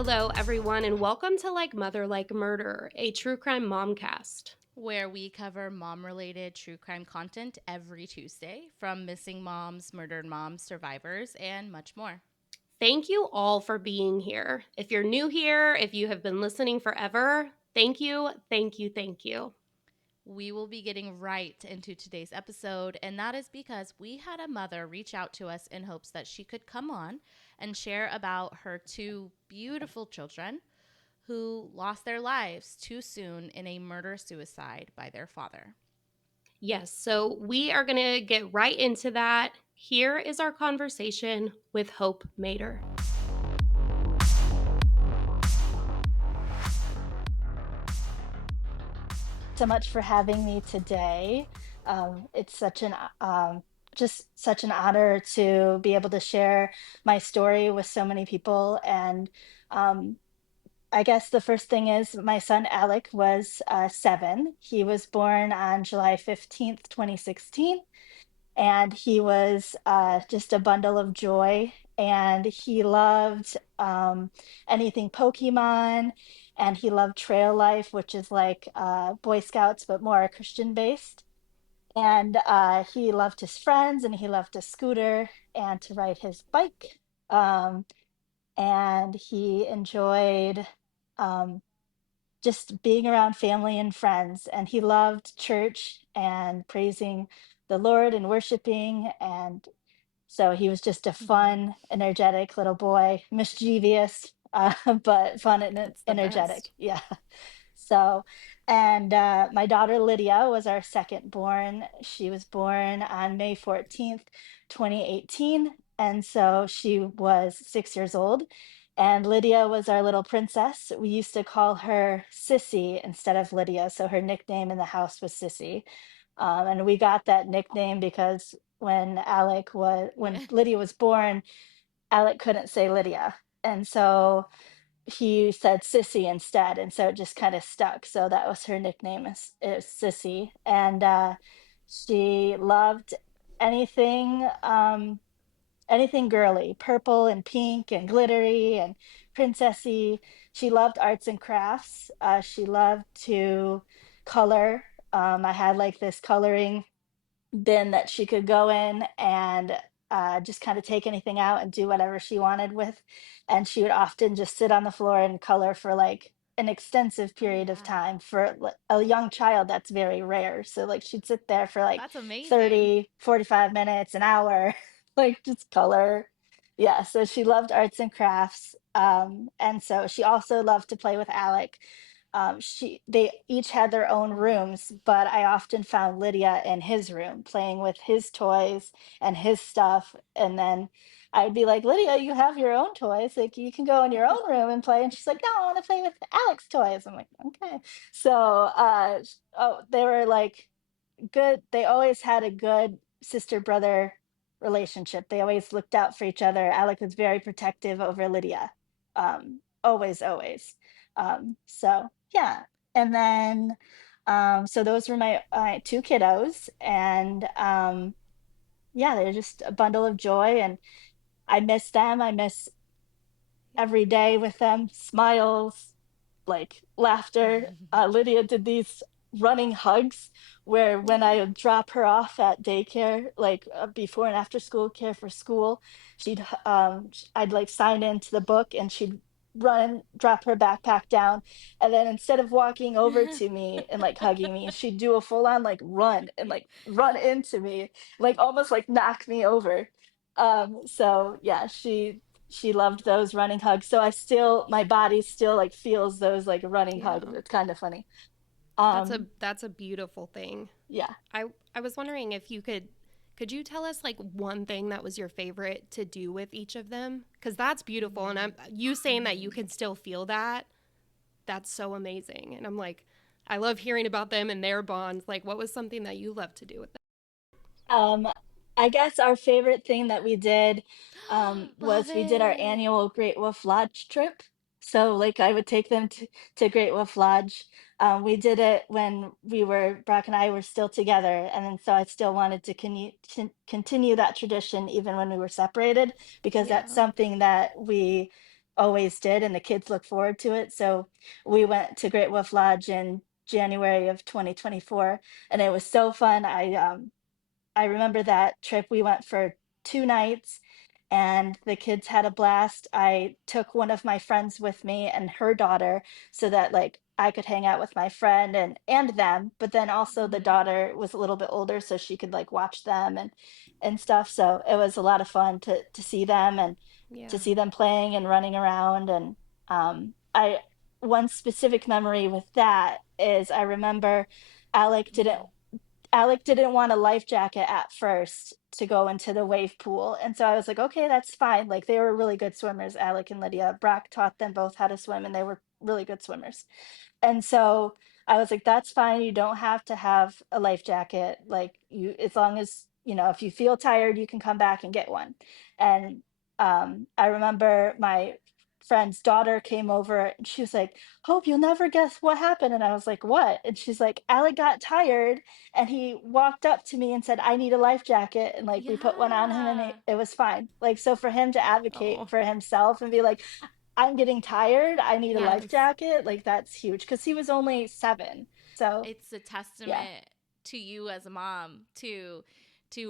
Hello, everyone, and welcome to Like Mother Like Murder, a true crime momcast. Where we cover mom related true crime content every Tuesday from missing moms, murdered moms, survivors, and much more. Thank you all for being here. If you're new here, if you have been listening forever, thank you, thank you, thank you. We will be getting right into today's episode, and that is because we had a mother reach out to us in hopes that she could come on and share about her two beautiful children who lost their lives too soon in a murder suicide by their father. Yes, so we are going to get right into that. Here is our conversation with Hope Mater. So much for having me today. It's such an just such an honor to be able to share my story with so many people. And um, I guess the first thing is my son Alec was 7. He was born on July 15th, 2016, and he was just a bundle of joy. And he loved anything Pokemon, and he loved trail life, which is like Boy Scouts but more Christian based. And he loved his friends, and he loved to scooter and to ride his bike. Um, and he enjoyed um, just being around family and friends. And he loved church and praising the Lord and worshiping. And so he was just a fun, energetic little boy, mischievous, but fun and That's the energetic. best. Yeah. So, and my daughter Lydia was our second born. She was born on May 14th, 2018. And so she was 6 years old. And Lydia was our little princess. We used to call her Sissy instead of Lydia. So her nickname in the house was Sissy. And we got that nickname because when Yeah. Lydia was born, Alec couldn't say Lydia. And so he said Sissy instead, and so it just kind of stuck. So that was her nickname, is Sissy. And she loved anything anything girly, purple and pink and glittery and princessy. She loved arts and crafts. She loved to color. I had like this coloring bin that she could go in and just kind of take anything out and do whatever she wanted with. And she would often just sit on the floor and color for like an extensive Oh, period of yeah. time. For a young child, that's very rare. So like she'd sit there for like That's amazing. 30, 45 minutes, an hour, like just color. Yeah, so she loved arts and crafts. And so she also loved to play with Alec. They each had their own rooms, but I often found Lydia in his room playing with his toys and his stuff. And then I'd be like, Lydia, you have your own toys. Like you can go in your own room and play. And she's like, no, I want to play with Alex toys. I'm like, okay. So they were like good. They always had a good sister brother relationship. They always looked out for each other. Alec was very protective over Lydia. Always, always. So yeah. And then so those were my two kiddos. And yeah, they're just a bundle of joy, and I miss them. I miss every day with them, smiles, like laughter. Lydia did these running hugs where when I would drop her off at daycare, like before and after school care for school, I'd like sign into the book, and she'd run, drop her backpack down, and then instead of walking over to me and like hugging me, she'd do a full on like run and like run into me, like almost like knock me over. So yeah, she loved those running hugs. So my body still like feels those like running hugs. Yeah. It's kind of funny. That's a Um, that's a beautiful thing. yeah. I was wondering if you could you tell us like one thing that was your favorite to do with each of them? Cuz that's beautiful, and I'm you saying that you can still feel that. That's so amazing. And I'm like I love hearing about them and their bonds. Like what was something that you loved to do with them? Um, I guess our favorite thing that we did Love was we did our it. annual Great Wolf Lodge trip. So, like, I would take them to Great Wolf Lodge. We did it when Brock and I were still together. And then so I still wanted to continue that tradition even when we were separated, because that's Yeah. something that we always did, and the kids look forward to it. So we went to Great Wolf Lodge in January of 2024, and it was so fun. I remember that trip. We went for 2 nights and the kids had a blast. I took one of my friends with me and her daughter so that like I could hang out with my friend and them, but then also the Hmm. daughter was a little bit older so she could like watch them and stuff. So it was a lot of fun to see them and to Yeah. see them playing and running around and I one specific memory with that is I remember Alec didn't Mm. Alec didn't want a life jacket at first to go into the wave pool. And so I was like, okay, that's fine. Like they were really good swimmers, Alec and Lydia. Brock taught them both how to swim and they were really good swimmers. And so I was like, that's fine. You don't have to have a life jacket. Like you, as long as, if you feel tired, you can come back and get one. And I remember my friend's daughter came over and she was like, Hope, you'll never guess what happened. And I was like, what? And she's like, Alec got tired and he walked up to me and said, I need a life jacket. And like we put one on him and Yeah. it was fine. Like, so for him to advocate Oh, for himself and be like, I'm getting tired. I need a life yes. jacket. Like that's huge because he was only 7. So It's a yeah, testament to you as a mom to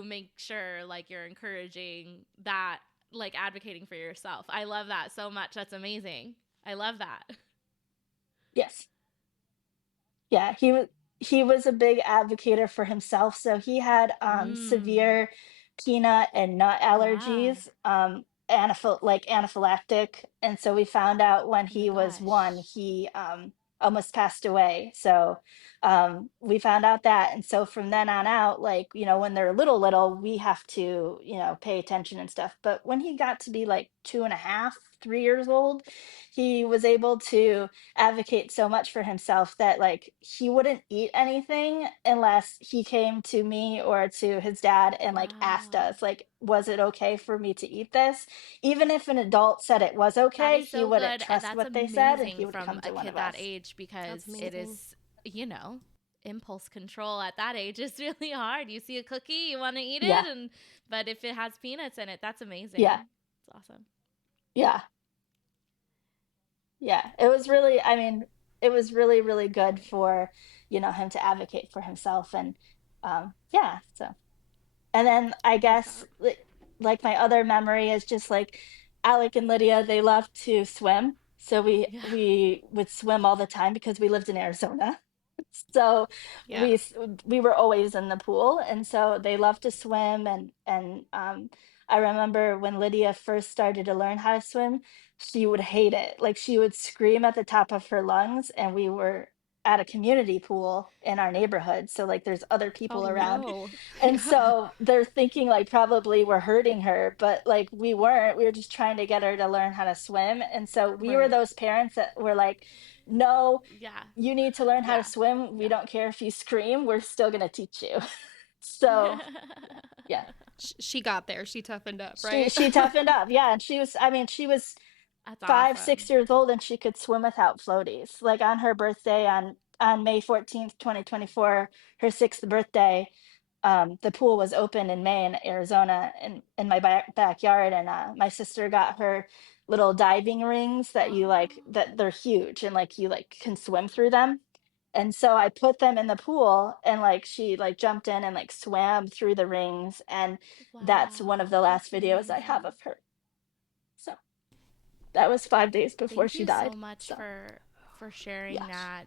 make sure like you're encouraging that, like advocating for yourself. I love that so much. That's amazing. I love that. yes, yeah. He was a big advocate for himself. So he had Mm. severe peanut and nut Yeah. allergies, like anaphylactic. And so we found out when Oh my he was 1, gosh. he almost passed away. So we found out that, and so from then on out, like when they're little, we have to pay attention and stuff. But when he got to be like 2.5, 3 years old, he was able to advocate so much for himself that like he wouldn't eat anything unless he came to me or to his dad and like asked Wow. us like, was it okay for me to eat this? Even if an adult said it was That okay, is he so wouldn't good. And trust that's what they said and amazing he would from come a to one kid of that us. age That's because it amazing. is, you know, impulse control at that age is really hard. You see a cookie, you want to eat Yeah, it, and but if it has peanuts in it, that's yeah, amazing. It's awesome. yeah, yeah. It was really, I mean, it was really, really good for, him to advocate for himself. And yeah, so. And then I I love guess that. like my other memory is just like Alec and Lydia, they love to swim. So we Yeah. we would swim all the time because we lived in Arizona. So Yeah. we were always in the pool and so they love to swim and I remember when Lydia first started to learn how to swim, she would hate it. Like she would scream at the top of her lungs and we were at a community pool in our neighborhood. So like there's other Oh people around no. and Yeah. so they're thinking like probably we're hurting her, but like we weren't. We were just trying to get her to learn how to swim. And so we were Right. those parents that were like, no, Yeah. you need to learn how to Yeah. swim. We Yeah. don't care if you scream, we're still going to teach you. So, yeah. She got there. She toughened up, She right? she toughened up. Yeah, and she was That's 5, 6 awesome. years old and she could swim without floaties. Like on her birthday on May 14th, 2024, her 6th birthday, the pool was open in May in Arizona in my backyard, and my sister got her little diving rings that you Oh, like that they're huge and like you like can swim through them. And so I put them in the pool and like she like jumped in and like swam through the rings, and that's one of wow. the last That's videos I have amazing. of her. So that was 5 days before Thank she you so died. much So for sharing yeah. that.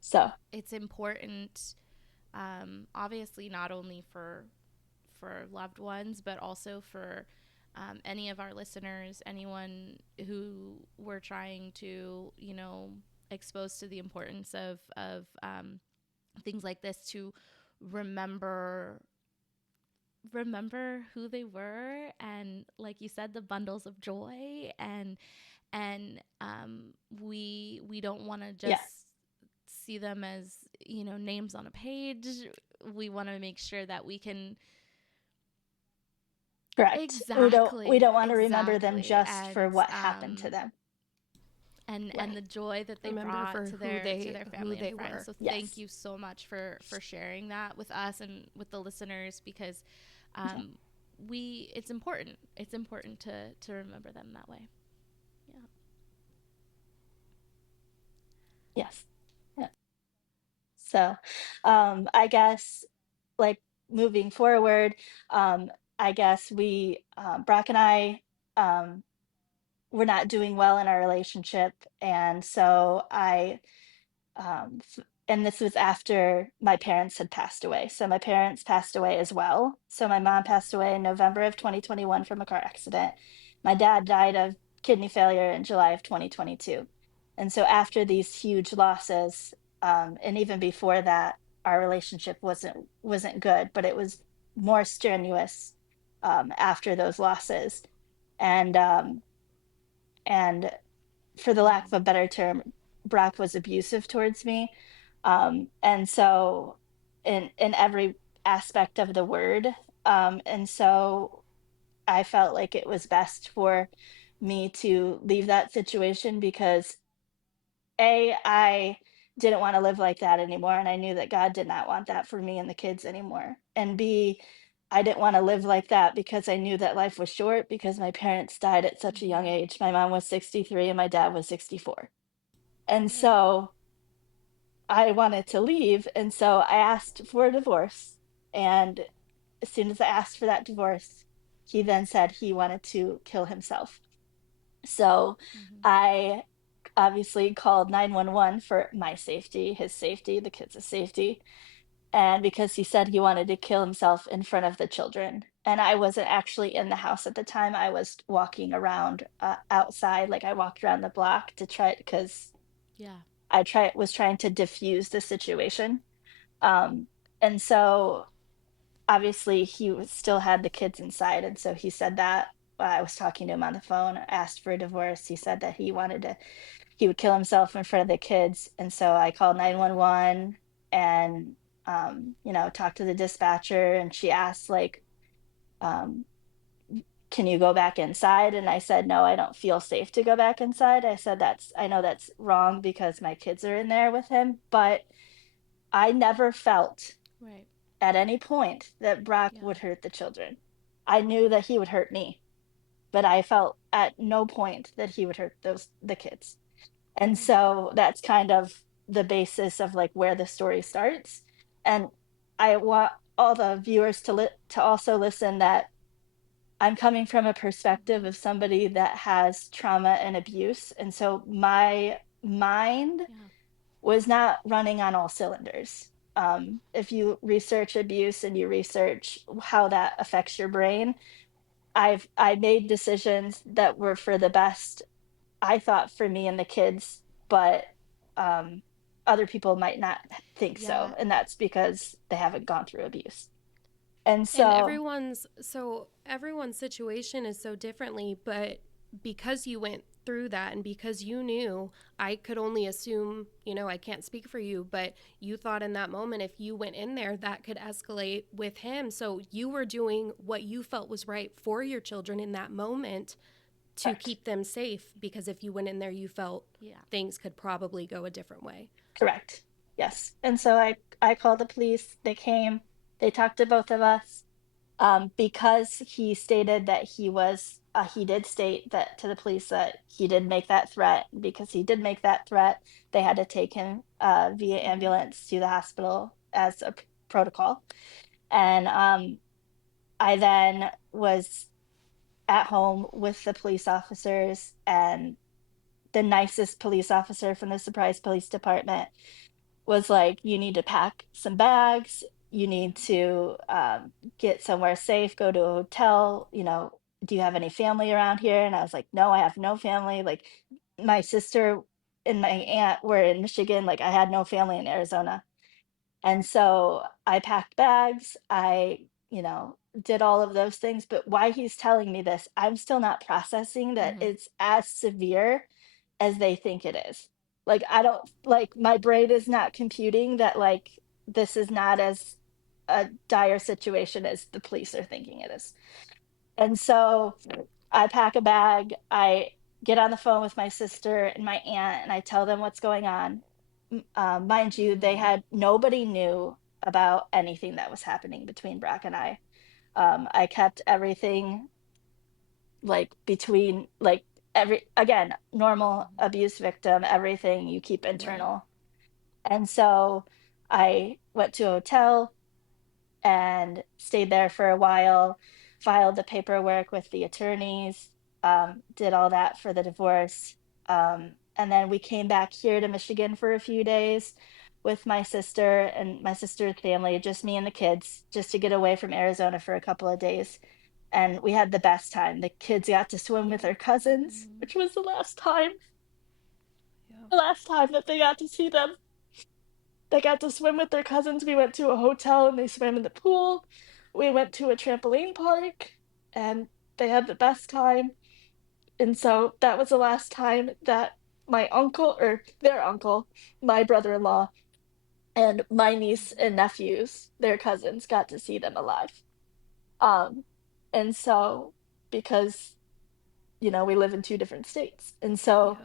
So It's important, obviously not only for loved ones, but also for any of our listeners, anyone who we're trying to, expose to the importance of things like this, to remember who they were, and like you said, the bundles of joy, and we don't want to yeah, just see them as, names on a page. We want to make sure that we can. correct. We don't want to remember them Exactly, just for what happened to them. and Right. the joy that they Remember brought for to their who family and they friends. were. So thank Yes. you so much for sharing that with us and with the listeners, because Yeah. we it's important to remember them that way. Yeah. Yes. Yeah. So, I guess, like, moving forward, um, I guess Brock and I, um, were not doing well in our relationship, and so and this was after my parents had passed away. So my parents passed away as well. So my mom passed away in November of 2021 from a car accident. My dad died of kidney failure in July of 2022. And so after these huge losses, and even before that, our relationship wasn't good, but it was more strenuous after those losses. And and for the lack of a better term, Brock was abusive towards me. And so in every aspect of the word. And so I felt like it was best for me to leave that situation because I didn't want to live like that anymore. And I knew that God did not want that for me and the kids anymore. And B, I didn't want to live like that because I knew that life was short because my parents died at such a young Mm-hmm. age. My mom was 63 and my dad was 64. And Right. so I wanted to leave. And so I asked for a divorce. And as soon as I asked for that divorce, he then said he wanted to kill himself. So Mm-hmm. I obviously called 911 for my safety, his safety, the kids' safety. And because he said he wanted to kill himself in front of the children. And I wasn't actually in the house at the time. I was walking around outside, like I walked around the block to try because Yeah. was trying to diffuse the situation. Um, and so obviously still had the kids inside. And so he said that I was talking to him on the phone, asked for a divorce. He said that he would kill himself in front of the kids. And so I called 911 and, talked to the dispatcher and she asked like, um, can you go back inside? And I said, no, I don't feel safe to go back inside. I said, I know that's wrong because my kids are in there with him, but I never felt Right. at any point that Brock Yeah. would hurt the children. I knew that he would hurt me, but I felt at no point that he would hurt the kids. And Right. so that's kind of the basis of like where the story starts. And I want all the viewers to also listen that I'm coming from a perspective Mm-hmm. of somebody that has trauma and abuse. And so my mind Yeah. was not running on all cylinders. If you research abuse and you research how that affects your brain, I made decisions that were for the best, I thought, for me and the kids, but um, other people might not think Yeah. so, and that's because they haven't gone through abuse. And And so, everyone's situation is so differently, but because you went through that and because you knew, I could only assume, I can't speak for you, but you thought in that moment if you went in there that could escalate with him. So you were doing what you felt was right for your children in that moment to correct, keep them safe, because if you went in there you felt Yeah. things could probably go a different way. correct, yes. And so I called the police. They came. They talked to both of us. Because he stated that he did state that to the police that he did make that threat. Because he did make that threat, they had to take him via Mm-hmm. ambulance to the hospital as a protocol. And I then was at home with the police officers, and the nicest police officer from the Surprise Police Department was like, you need to pack some bags, you need Yeah. to get somewhere safe, go to a hotel, do you have any family around here? And I was like, no, I have no family. Like, my sister and my aunt were in Michigan, like I had no family in Arizona. And so I packed bags, did all of those things. But why he's telling me this, I'm still not processing that Mm-hmm. it's as severe as they think it is. Like, I don't, like, my brain is not computing that, like, this is not as a dire situation as the police are thinking it is. And so I pack a bag, I get on the phone with my sister and my aunt, and I tell them what's going on. Mind you, Mm-hmm. nobody knew about anything that was happening between Brock and I. I kept everything like between like every again, normal abuse victim, everything you keep Right. internal. And so I went to a hotel and stayed there for a while, filed the paperwork with the attorneys, did all that for the divorce. And then we came back here to Michigan for a few days with my sister and my sister's family, just me and the kids, just to get away from Arizona for a couple of days. And we had the best time. The kids got to swim with Yeah. their cousins, which was Yeah. the last time that they got to see them. They got to swim with their cousins. We went to a hotel and they swam in the pool. We went to a trampoline park and they had the best time. And so that was the last time that my uncle, or their uncle, my brother in law, and my niece and nephews, their cousins, got to see them alive. Um, and so, because, we live in two different states. And so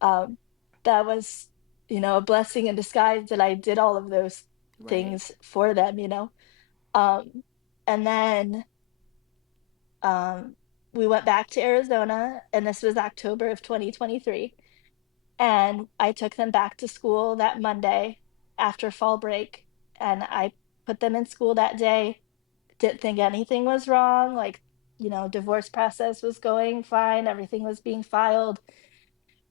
Yeah. um, that was, a blessing in disguise that I did all of those Right. things for them. Um, and then um, we went back to Arizona, and this was October of 2023. And I took them back to school that Monday after fall break, and I put them in school that day. Didn't think anything was wrong. Like, divorce process was going fine, everything was being filed,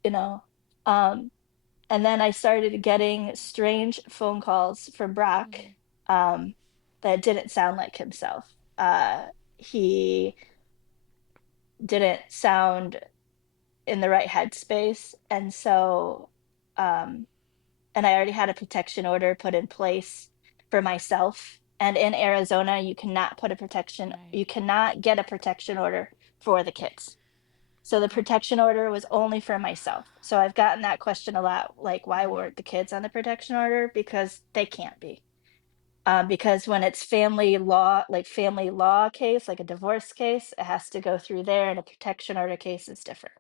you know. Um, And then I started getting strange phone calls from Brock, Mm. that didn't sound like himself. He didn't sound in the right headspace. And so, um, and I already had a protection order put in place for myself. And in Arizona, Right. you cannot get a protection order for the kids. So the Okay. protection order was only for myself. So I've gotten that question a lot, like, why Right. weren't the kids on the protection order? Because they can't be. Because when it's family law case, like a divorce case, it has to go through there, and a protection order case is different.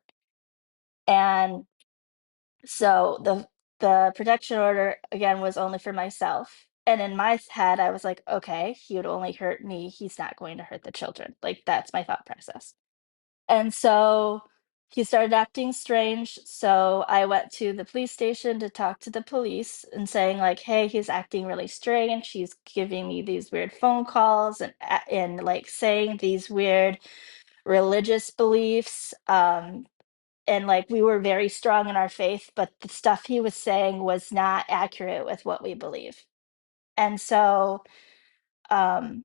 And so the protection order again was only for myself. And in my head, I was like, okay, he would only hurt me. He's not going to hurt the children. Like, that's my thought process. And so he started acting strange. So I went to the police station to talk to the police and saying, like, hey, he's acting really strange. He's giving me these weird phone calls and like saying these weird religious beliefs. And like we were very strong in our faith, but the stuff he was saying was not accurate with what we believe. And so um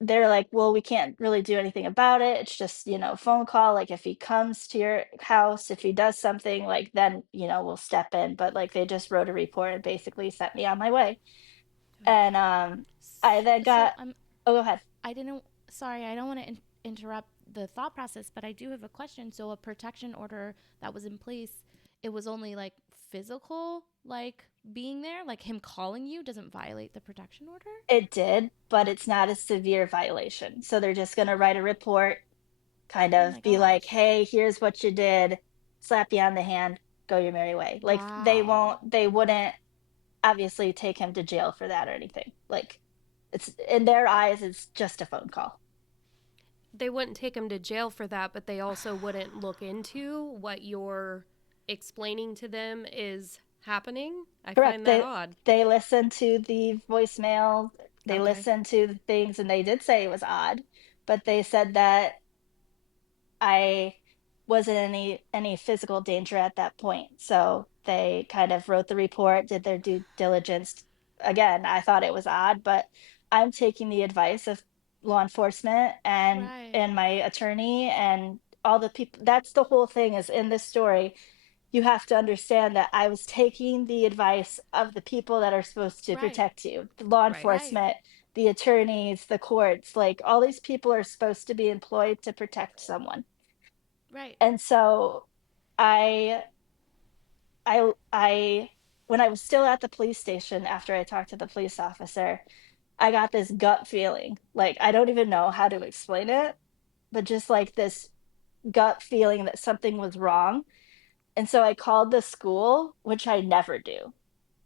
they're like, well, we can't really do anything about it. It's just, phone call. Like, if he comes to your house, if he does something, like, then, we'll step in. But like, they just wrote a report and basically sent me on my way. And I then So got, oh, go ahead. I didn't, sorry, I don't want to interrupt the thought process, but I do have a question. So a protection order that was in place, it was only like physical, like being there, like him calling you doesn't violate the protection order? It did, but it's not a severe violation. So they're just going to write a report, kind Oh of my be like, gosh. hey, here's what you did, slap you on the hand, go your merry way. Like, Wow. they wouldn't obviously take him to jail for that or anything. Like, it's in their eyes, it's just a phone call. They wouldn't take him to jail for that, but they also wouldn't look into what you're explaining to them is happening. I Correct. find that odd. They listened to the voicemail, they Okay. listened to the things, and they did say it was odd, but they said that I wasn't any physical danger at that point. So they kind of wrote the report, did their due diligence. Again, I thought it was odd, but I'm taking the advice of law enforcement and Right. my attorney and all the people. That's the whole thing, is in this story. You have to understand that I was taking the advice of the people that are supposed to Right. protect you, the law Right. Right. enforcement, the attorneys, the courts. Like, all these people are supposed to be employed to protect someone. Right. And so I I when I was still at the police station after I talked to the police officer, I got this gut feeling. Like, I don't even know how to explain it, but just like this gut feeling that something was wrong. And so I called the school, which I never do.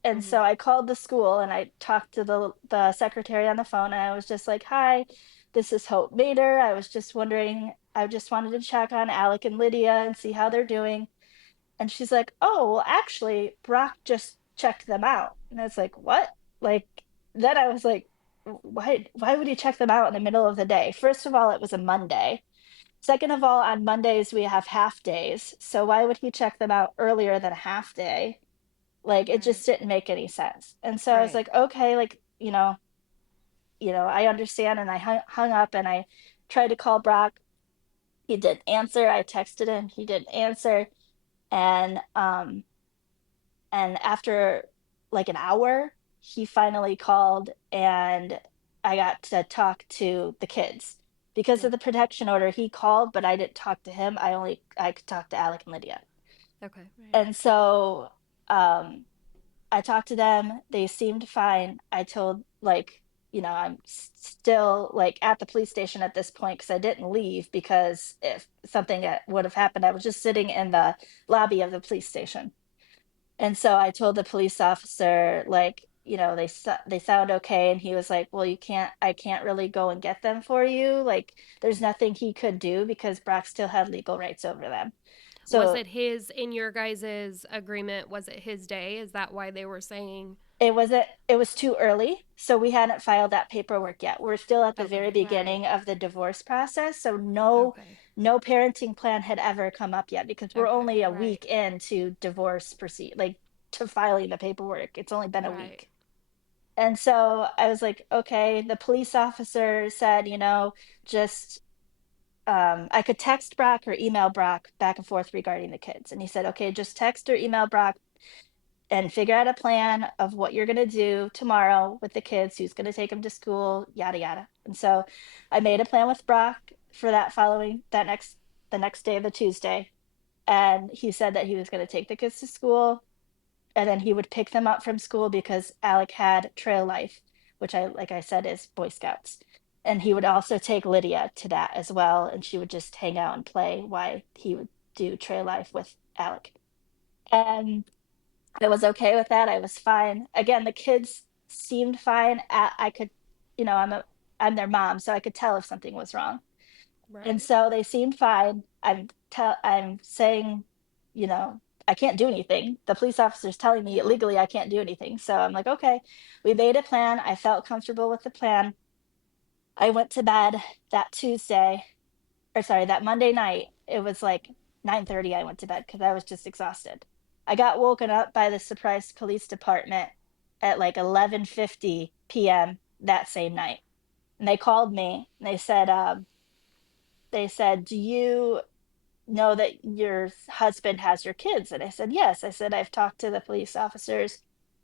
And Mm-hmm. so I called the school and I talked to the secretary on the phone, and I was just like, "Hi, This is Hope Mater. I just wanted to check on Alec and Lydia and see how they're doing. And she's like, oh, well, actually, Brock just checked them out. And I was like, what? Like, then I was like, why would he check them out in the middle of the day? First of all, it was a Monday. Second of all, on Mondays, we have half days. So why would he check them out earlier than a half day? Like, it Right. just didn't make any sense. And so I was Right. like, okay, like, I understand. And I hung up and I tried to call Brock. He didn't answer. I texted him. He didn't answer. And after like an hour, he finally called and I got to talk to the kids. Because of Okay. the protection order, he called, but I didn't talk to him. I could talk to Alec and Lydia. Okay. Right. And so um I talked to them. They seemed fine. I told, like, I'm still like at the police station at this point because I didn't leave because if something would have happened, I was just sitting in the lobby of the police station. And so I told the police officer, like, they sound okay. And he was like, well, I can't really go and get them for you. Like, there's nothing he could do because Brock still had legal rights over them. Was So it his in your guys' agreement? Was it his day? Is that why they were saying it was too early, so we hadn't filed that paperwork yet. We're still at the very okay, Right. beginning of the divorce process, so no parenting plan had ever come up yet because we're okay, only a Right. week into divorce proceed like to filing the paperwork. It's only been a right, week. And so I was like, okay, the police officer said, just I could text Brock or email Brock back and forth regarding the kids. And he said, okay, just text or email Brock and figure out a plan of what you're going to do tomorrow with the kids, who's going to take them to school, yada yada. And so I made a plan with Brock for the next day of the Tuesday, and he said that he was going to take the kids to school and then he would pick them up from school because Alec had trail life, which I like I said is Boy Scouts. And he would also take Lydia to that as well, and she would just hang out and play while he would do trail life with Alec. And I was okay with that. I was fine. Again, the kids seemed fine. I could, you know, I'm their mom, so I could tell if something was wrong. And right, so they seemed fine. I'm saying, you know, I can't do anything. The police officer's telling me legally I can't do anything. So I'm like, okay. We made a plan. I felt comfortable with the plan. I went to bed that Tuesday, or sorry, that Monday night. It was like 9:30 I went to bed because I was just exhausted. I got woken up by the surprise police department at like 11:50 p.m. that same night. And they called me and they said, "Do you know that your husband has your kids?" And I said, "Yes." I said, "I've talked to the police officers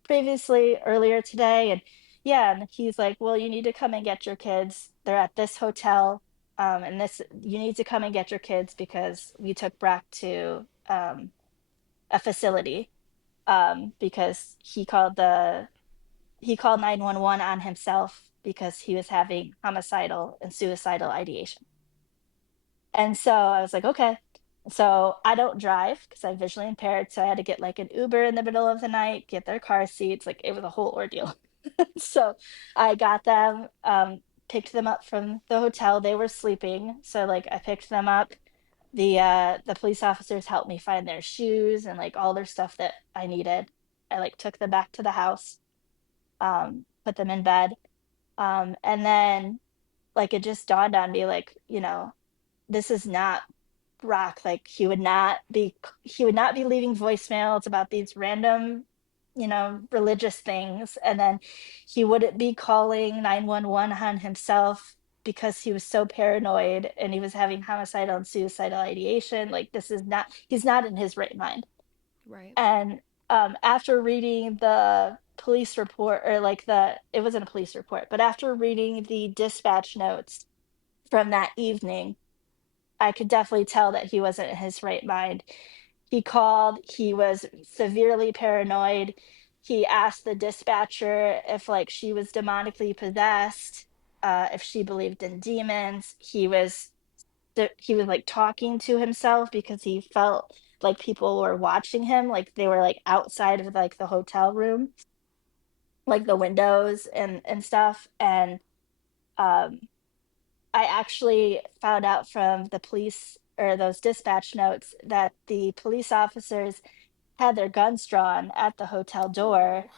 previously earlier today." And yeah, and he's like, "Well, you need to come and get your kids. They're at this hotel. And you need to come and get your kids because we took Brock to a facility because he called 911 on himself because he was having homicidal and suicidal ideation." And so I was like, okay. So I don't drive because I'm visually impaired. So I had to get like an Uber in the middle of the night, get their car seats. Like it was a whole ordeal. So I got them, picked them up from the hotel. They were sleeping. So like I picked them up. The police officers helped me find their shoes and like all their stuff that I needed. I like took them back to the house, put them in bed. And then like it just dawned on me like, this is not Rock. Like he would not be leaving voicemails about these random, religious things. And then he wouldn't be calling 911 on himself because he was so paranoid and he was having homicidal and suicidal ideation. Like he's not in his right mind. right. And after reading the police report, or like it wasn't a police report, but after reading the dispatch notes from that evening, I could definitely tell that he wasn't in his right mind. He called, he was severely paranoid. He asked the dispatcher if like she was demonically possessed, if she believed in demons. He was like talking to himself because he felt like people were watching him, like they were like outside of like the hotel room, like the windows and stuff. And um I actually found out from the police or those dispatch notes that the police officers had their guns drawn at the hotel door, Oh,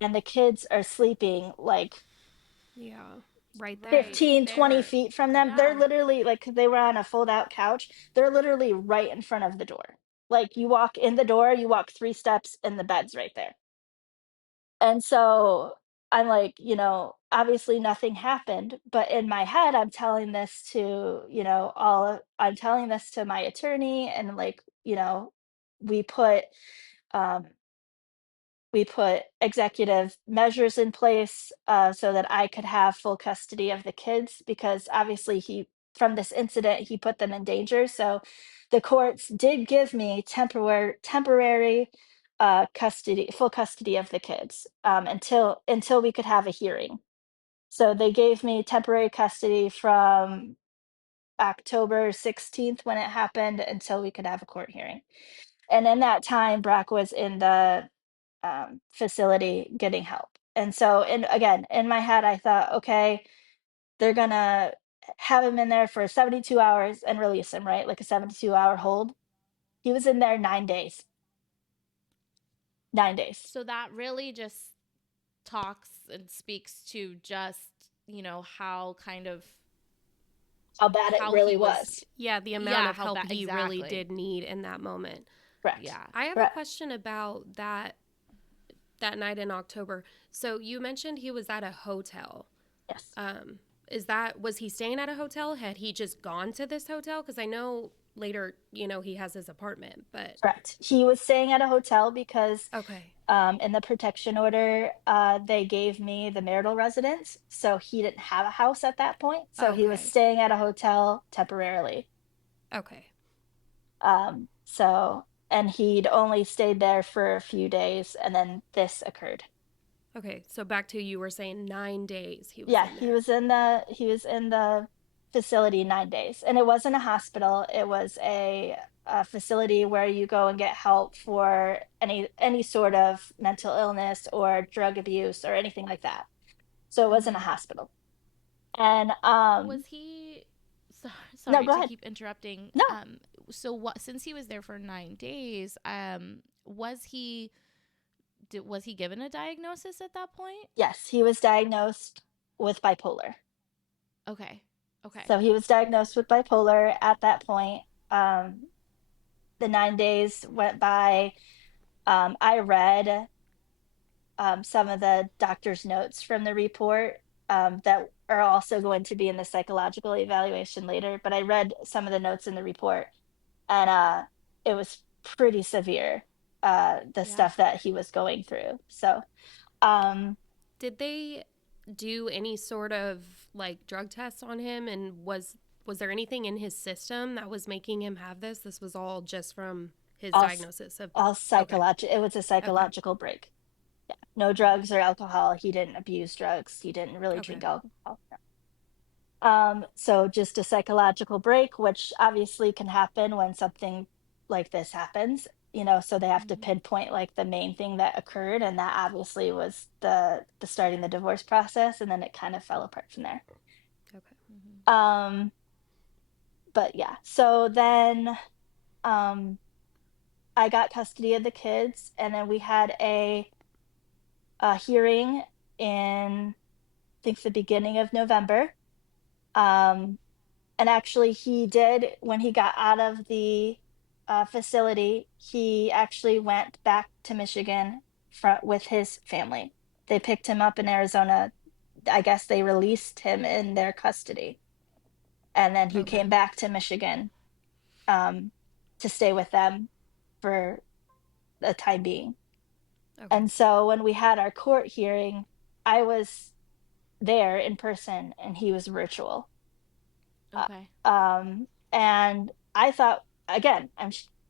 and the kids are sleeping like yeah. Right there. Right 15, 20 there. feet from them. They're Yeah. literally like, 'cause they were on a fold out couch, they're literally right in front of the door. Like, you walk in the door, you walk 3 steps, and the bed's right there. And so I'm like, obviously nothing happened, but in my head, I'm telling this to, I'm telling this to my attorney, and like, we put um we put executive measures in place, so that I could have full custody of the kids, because obviously from this incident, he put them in danger. So the courts did give me temporary full custody of the kids, until we could have a hearing. So they gave me temporary custody from October 16th when it happened until we could have a court hearing. And in that time, Brock was in the facility getting help. And so, and again, in my head, I thought, okay, they're gonna have him in there for 72 hours and release him, right? Like a 72-hour hold. He was in there 9 days. 9 days. So that really just talks and speaks to just, how kind of How bad it how really he was. was. Yeah, the amount Yeah, of how help bad he really exactly. did need in that moment. Correct. Yeah. I have a Correct. question about that night in October. So you mentioned he was at a hotel. Yes. Um, was he staying at a hotel? Had he just gone to this hotel? Because I know later, he has his apartment, but Correct. He was staying at a hotel because okay. in the protection order, they gave me the marital residence. So he didn't have a house at that point. So he was Okay. staying at a hotel temporarily. Okay. And he'd only stayed there for a few days, and then this occurred. Okay. So back to you were saying 9 days he was Yeah, in he there. was in the facility 9 days, and it wasn't a hospital. It was a facility where you go and get help for any sort of mental illness or drug abuse or anything like that. So it wasn't a Mm-hmm. hospital. And Was he so, no, sorry go to ahead. keep interrupting. No. So what since he was there for 9 days, was he given a diagnosis at that point? Yes, he was diagnosed with bipolar. Okay. Okay. So he was diagnosed with bipolar at that point. Um, the 9 days went by. I read some of the doctor's notes from the report, that are also going to be in the psychological evaluation later. But I read some of the notes in the report, and it was pretty severe, the Yeah. stuff that he was going through. So, um, Did they do any sort of like drug tests on him, and was there anything in his system that was making him have this? This was all just from his all, diagnosis of all okay. psychological, it was a Okay. psychological break. Yeah. No drugs or alcohol. He didn't abuse drugs. He didn't really Okay. drink alcohol. So just a psychological break, which obviously can happen when something like this happens, so they have to Mm-hmm. pinpoint like the main thing that occurred, and that obviously was the starting the divorce process, and then it kind of fell apart from there. Okay. Mm-hmm. Um, but yeah, so then um I got custody of the kids, and then we had a hearing in, I think, the beginning of November. Um, And actually, he did, when he got out of the facility, he actually went back to Michigan with his family. They picked him up in Arizona. I guess they released him in their custody. And then he Okay. came back to Michigan, um, to stay with them for the time being. Okay. And so when we had our court hearing, I was there in person and he was virtual. Okay. And I thought, again,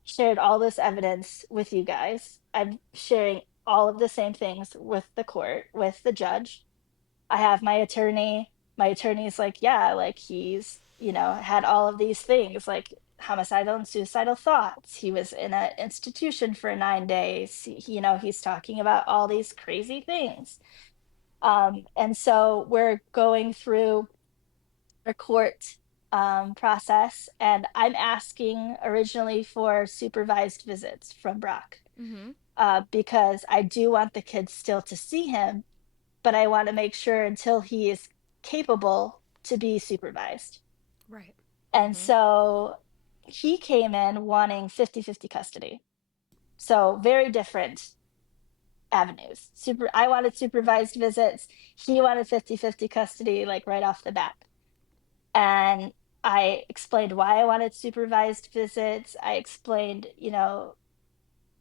shared all this evidence with you guys. I'm sharing all of the same things with the court, with the judge. I have my attorney. My attorney's like, yeah, like he's, had all of these things, like homicidal and suicidal thoughts. He was in an institution for 9 days. He's talking about all these crazy things. And so we're going through or court process, and I'm asking originally for supervised visits from Brock, Mm-hmm. because I do want the kids still to see him, but I want to make sure until he is capable to be supervised. Right. And Mm-hmm. so he came in wanting 50-50 custody. So very different avenues. I wanted Right. supervised visits. He wanted 50-50 custody, like right off the bat. And I explained why I wanted supervised visits. I explained,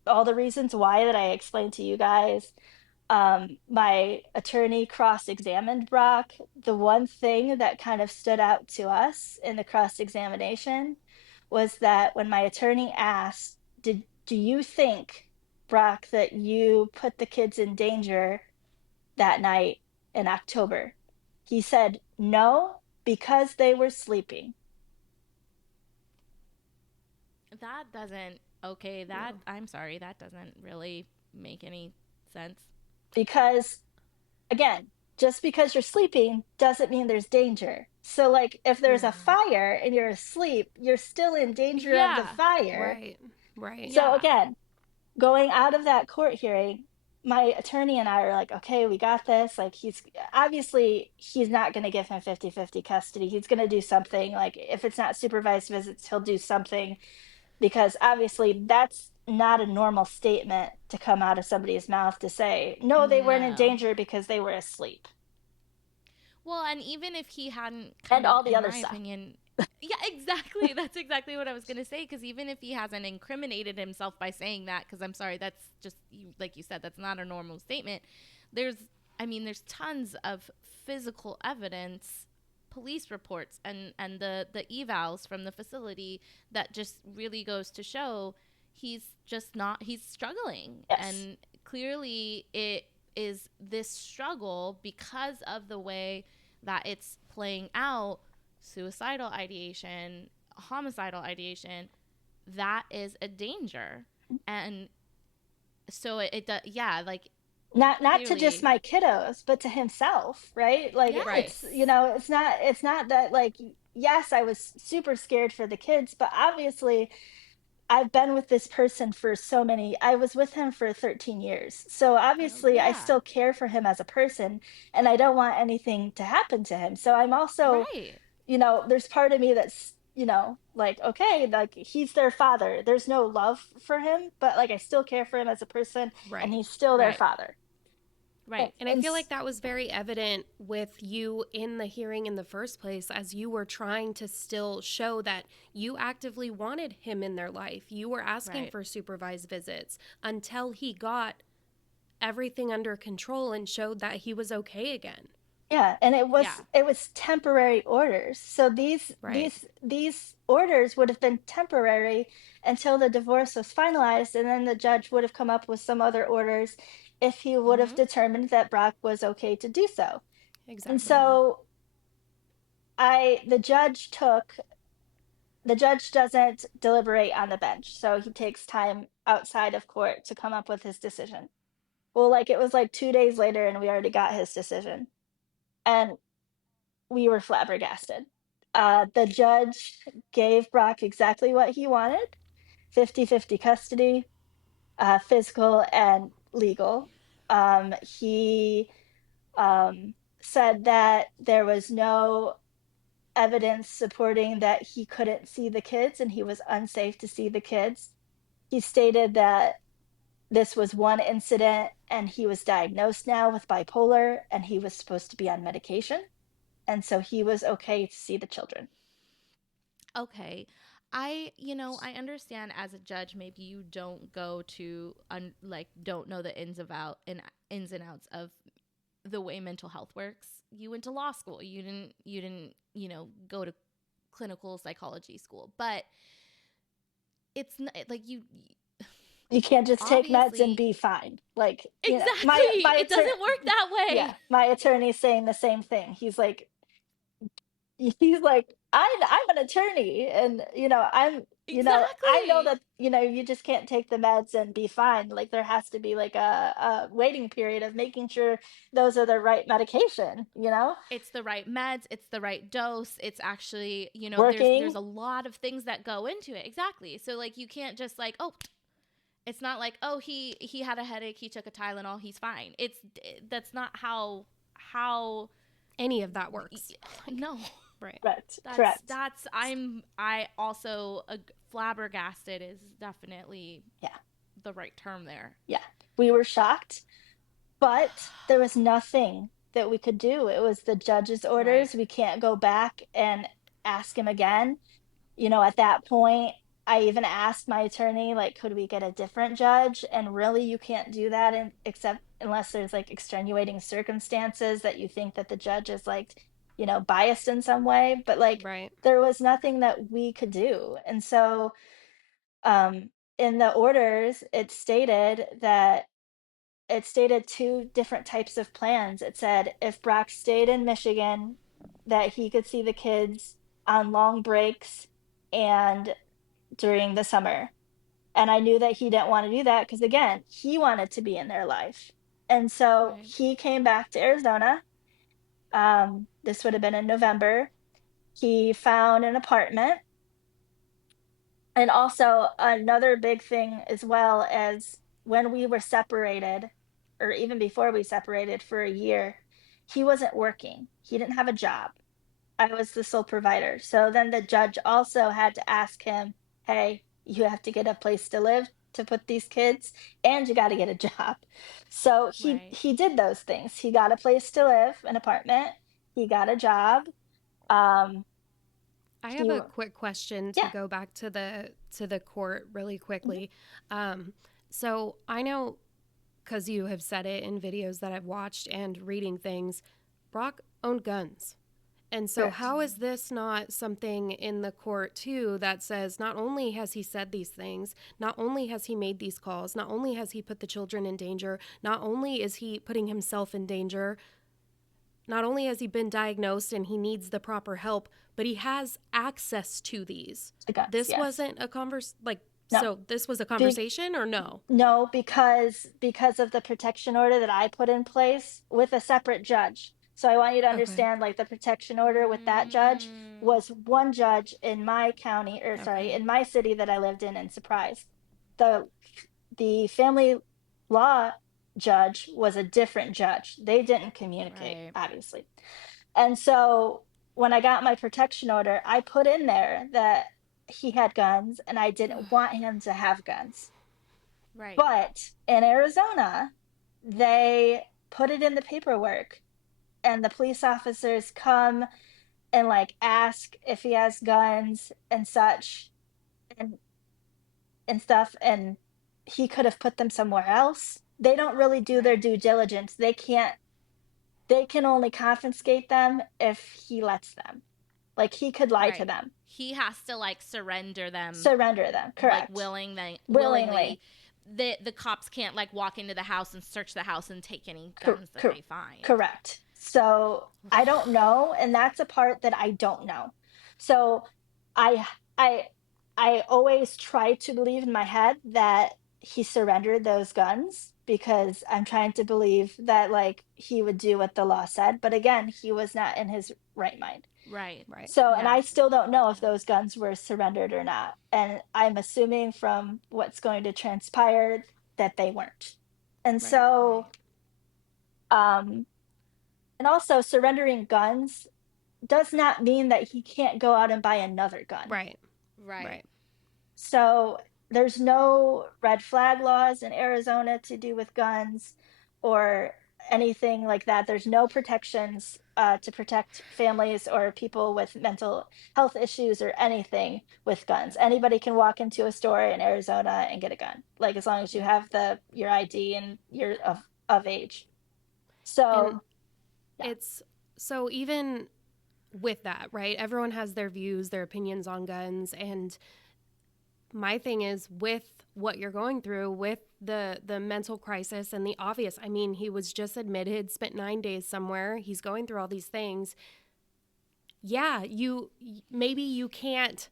all the reasons why that I explained to you guys. My attorney cross-examined Brock. The one thing that kind of stood out to us in the cross-examination was that when my attorney asked, do you think, Brock, that you put the kids in danger that night in October? He said, no, because they were sleeping. That doesn't, okay, that, No. I'm sorry, that doesn't really make any sense. Because again, just because you're sleeping doesn't mean there's danger. So, like, if there's a Yeah. fire and you're asleep, you're still in danger of the Yeah. fire. Right. Right. So, Yeah. again, going out of that court hearing, my attorney and I are like, okay, we got this. Like, he's not going to give him 50-50 custody. He's going to do something. Like, if it's not supervised visits, he'll do something, because obviously that's not a normal statement to come out of somebody's mouth to say, no, they weren't in No. danger because they were asleep, Well, and even if he hadn't and kind of, all the in other my stuff. opinion, yeah, exactly. That's exactly what I was going to say. Because even if he hasn't incriminated himself by saying that, because I'm sorry, that's just, like you said, that's not a normal statement. There's, I mean, there's tons of physical evidence, police reports, and the evals from the facility that just really goes to show he's just not, he's struggling. Yes. And clearly it is this struggle because of the way that it's playing out, suicidal ideation, homicidal ideation, that is a danger. And so yeah, like Not to just clearly, my kiddos, but to himself, right? Like, yes, it's not that, like, yes, I was super scared for the kids, but obviously I've been with this person for I was with him for 13 years. So obviously I yeah, still care for him as a person, and I don't want anything to happen to him. So I'm also, right, there's part of me that's, like, okay, like, he's their father. There's no love for him, but like I still care for him as a person, and Right. he's still their right, father. And, right. And I feel like that was very evident with you in the hearing in the first place, as you were trying to still show that you actively wanted him in their life. You were asking Right. for supervised visits until he got everything under control and showed that he was okay again. yeah, and Yeah. it was temporary orders. So these Right. these these orders would have been temporary until the divorce was finalized, and then the judge would have come up with some other orders if he would have Mm-hmm. determined that Brock was okay to do so. And Exactly. Mm-hmm. so I the judge doesn't deliberate on the bench, so he takes time outside of court to come up with his decision. Well, like, it was like 2 days later and we already got his decision. And we were flabbergasted. The judge gave Brock exactly what he wanted: 50-50 custody, physical and legal. He said that there was no evidence supporting that he couldn't see the kids and he was unsafe to see the kids. He stated that this was one incident and he was diagnosed now with bipolar and he was supposed to be on medication. And so he was okay to see the children. Okay. I understand as a judge, maybe you don't go to, like, don't know the ins and outs of the way mental health works. You went to law school. You didn't, go to clinical psychology school. But it's not like You can't just take meds and obviously, be fine. Like, exactly. my It doesn't work that yeah, way. my attorney's saying the same thing. He's like, I'm an attorney, and I know Exactly. that, you just can't take the meds and be fine. Like, there has to be like a waiting period of making sure those are the right medication, It's the right meds, it's the right dose. It's actually, there's working. a lot of things that go into it. Exactly. So like you can't just like, oh, it's not like, oh, he had a headache, he took a Tylenol, he's fine. That's not how Any of that works. Like, no. right. Correct. That's Correct. that's I also flabbergasted is definitely Yeah. the right term there. Yeah. We were shocked, but there was nothing that we could do. It was the judge's Right. orders. We can't go back and ask him again. At that point, I even asked my attorney, like, could we get a different judge? And really, you can't do that except unless there's like extenuating circumstances that you think that the judge is like, biased in some way. But like, Right. there was nothing that we could do. And so, um, in the orders, it stated two different types of plans. It said if Brock stayed in Michigan, that he could see the kids on long breaks and during the summer. And I knew that he didn't want to do that because, again, he wanted to be in their life. And so Right. he came back to Arizona. This would have been in November. He found an apartment. And also, another big thing, as well as when we were separated, or even before we separated for a year, he wasn't working. He didn't have a job. I was the sole provider. So then the judge also had to ask him, hey, you have to get a place to live to put these kids, and you got to get a job. So he Right. he did those things. He got a place to live, an apartment. He got a job. Um, I have he a quick question to Yeah. go back to the court really Mhm. quickly. Um, so I know because you have said it in videos that I've watched and reading things, Brock owned guns. And so, Correct. how is this not something in the court, too, that says not only has he said these things, not only has he made these calls, not only has he put the children in danger, not only is he putting himself in danger, not only has he been diagnosed and he needs the proper help, but he has access to these. The guns, This yes. wasn't a No. so this was a Big conversation or no? No, because of the protection order that I put in place with a separate judge. So I want you to Okay. understand, like, the protection order with that judge Mm, was one judge in my county, or sorry, Okay. in my city that I lived in Surprise. The the family law judge was a different judge. They didn't communicate, right. obviously. And so when I got my protection order, I put in there that he had guns and I didn't want him to have guns. Right. But in Arizona, they put it in the paperwork, and the police officers come and like ask if he has guns and such, and stuff, and he could have put them somewhere else. They don't really do their Right. due diligence. They can only confiscate them if he lets them. Like, he could lie to Right. them, He has to like surrender them surrender them. like Correct. willingly. Willingly. The cops can't like walk into the house and search the house and take any Cor- guns that cor- they find. Correct. So I don't know, and that's a part that I don't know. So I I I always try to believe in my head that he surrendered those guns because I'm trying to believe that, like, he would do what the law said. But again, he was not in his right mind. Right. Right. So, and Yeah. I still don't know if Yeah. those guns were surrendered or not. And I'm assuming from what's going to transpire that they weren't. And Right. so, Right. um, and also, surrendering guns does not mean that he can't go out and buy another gun. Right. Right. Right. So there's no red flag laws in Arizona to do with guns or anything like that. There's no protections to protect families or people with mental health issues or anything with guns. Anybody can walk into a store in Arizona and get a gun, like, as long as you Yeah. have your ID and you're of age. And So yeah. it's so even with that, right? Everyone has their views, their opinions on guns, and my thing is with what you're going through with the mental crisis and the obvious. I mean, he was just admitted, spent 9 days somewhere. He's going through all these things. Yeah, maybe you can't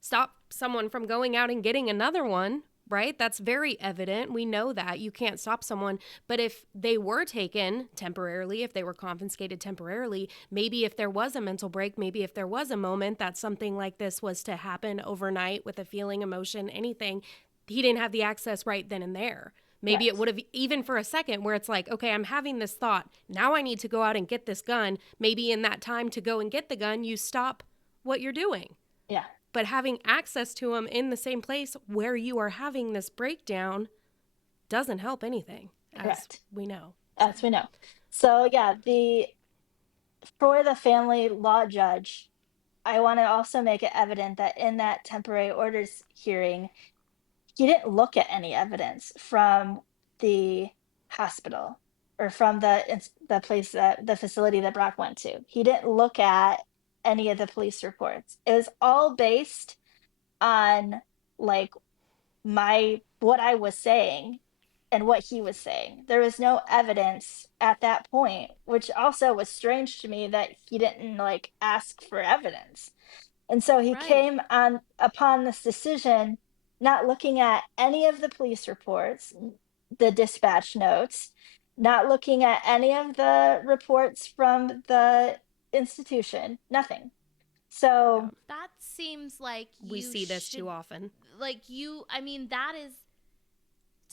stop someone from going out and getting another one, right? That's very evident. We know that you can't stop someone. But if they were taken temporarily, if they were confiscated temporarily, maybe if there was a mental break, maybe if there was a moment that something like this was to happen overnight with a feeling, emotion, anything, he didn't have the access right then and there. Maybe it Right. would have, even for a second, where it's like, okay, I'm having this thought. Now I need to go out and get this gun. Maybe in that time to go and get the gun, you stop what you're doing. Yeah. But having access to them in the same place where you are having this breakdown doesn't help anything, as Correct. we know. So, As we know. So yeah, the for the family law judge, I want to also make it evident that in that temporary orders hearing, he didn't look at any evidence from the hospital or from the place that the facility that Brock went to. He didn't look at any of the police reports. It was all based on like my what I was saying and what he was saying. There was no evidence at that point, which also was strange to me that he didn't like ask for evidence. And so he Right. came on upon this decision not looking at any of the police reports, the dispatch notes, not looking at any of the reports from the institution, nothing. yeah, So, That seems like we you see this too should, often. like, I mean, that is,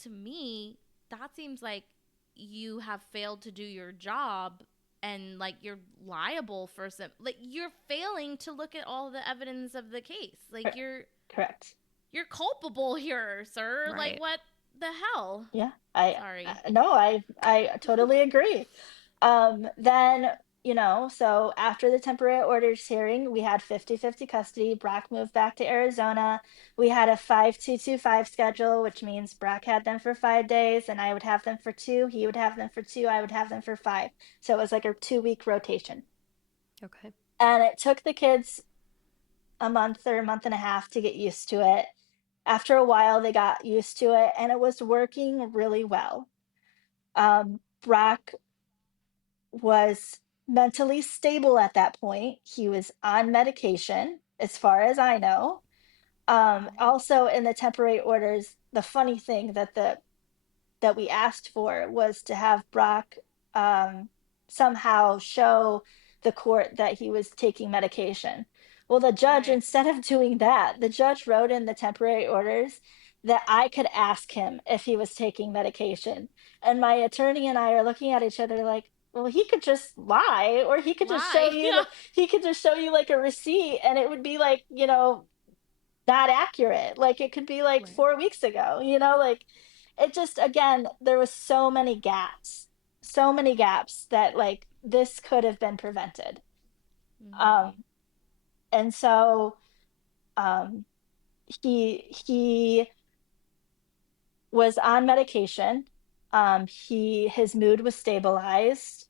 to me, that seems like you have failed to do your job and like you're liable for some, like, you're failing to look at all the evidence of the case. Like, correct. you're culpable here, sir. Like, Right. what the hell? Yeah, Sorry. no, I totally agree. Then, so after the temporary orders hearing, we had 50-50 custody. Brock moved back to Arizona. We had a 5-2-2-5 schedule, which means Brock had them for 5 days, and I would have them for two. He would have them for two. I would have them for five. So it was like a 2-week rotation. Okay. And it took the kids a month or a month and a half to get used to it. After a while, they got used to it, and it was working really well. Brock was mentally stable at that point. He was on medication, as far as I know. Also, in the temporary orders, the funny thing that we asked for was to have Brock um, somehow show the court that he was taking medication. Well, the judge, Right. instead of doing that, the judge wrote in the temporary orders that I could ask him if he was taking medication. And my attorney and I are looking at each other like, well, he could just lie, or he could just show Lie. you, he could just show you like a receipt, and it would be like, not accurate. Like it could be like Right. 4 weeks ago, like it just, again, there was so many gaps that like this could have been prevented. Mm-hmm. Um, and so um, he was on medication. His mood was stabilized.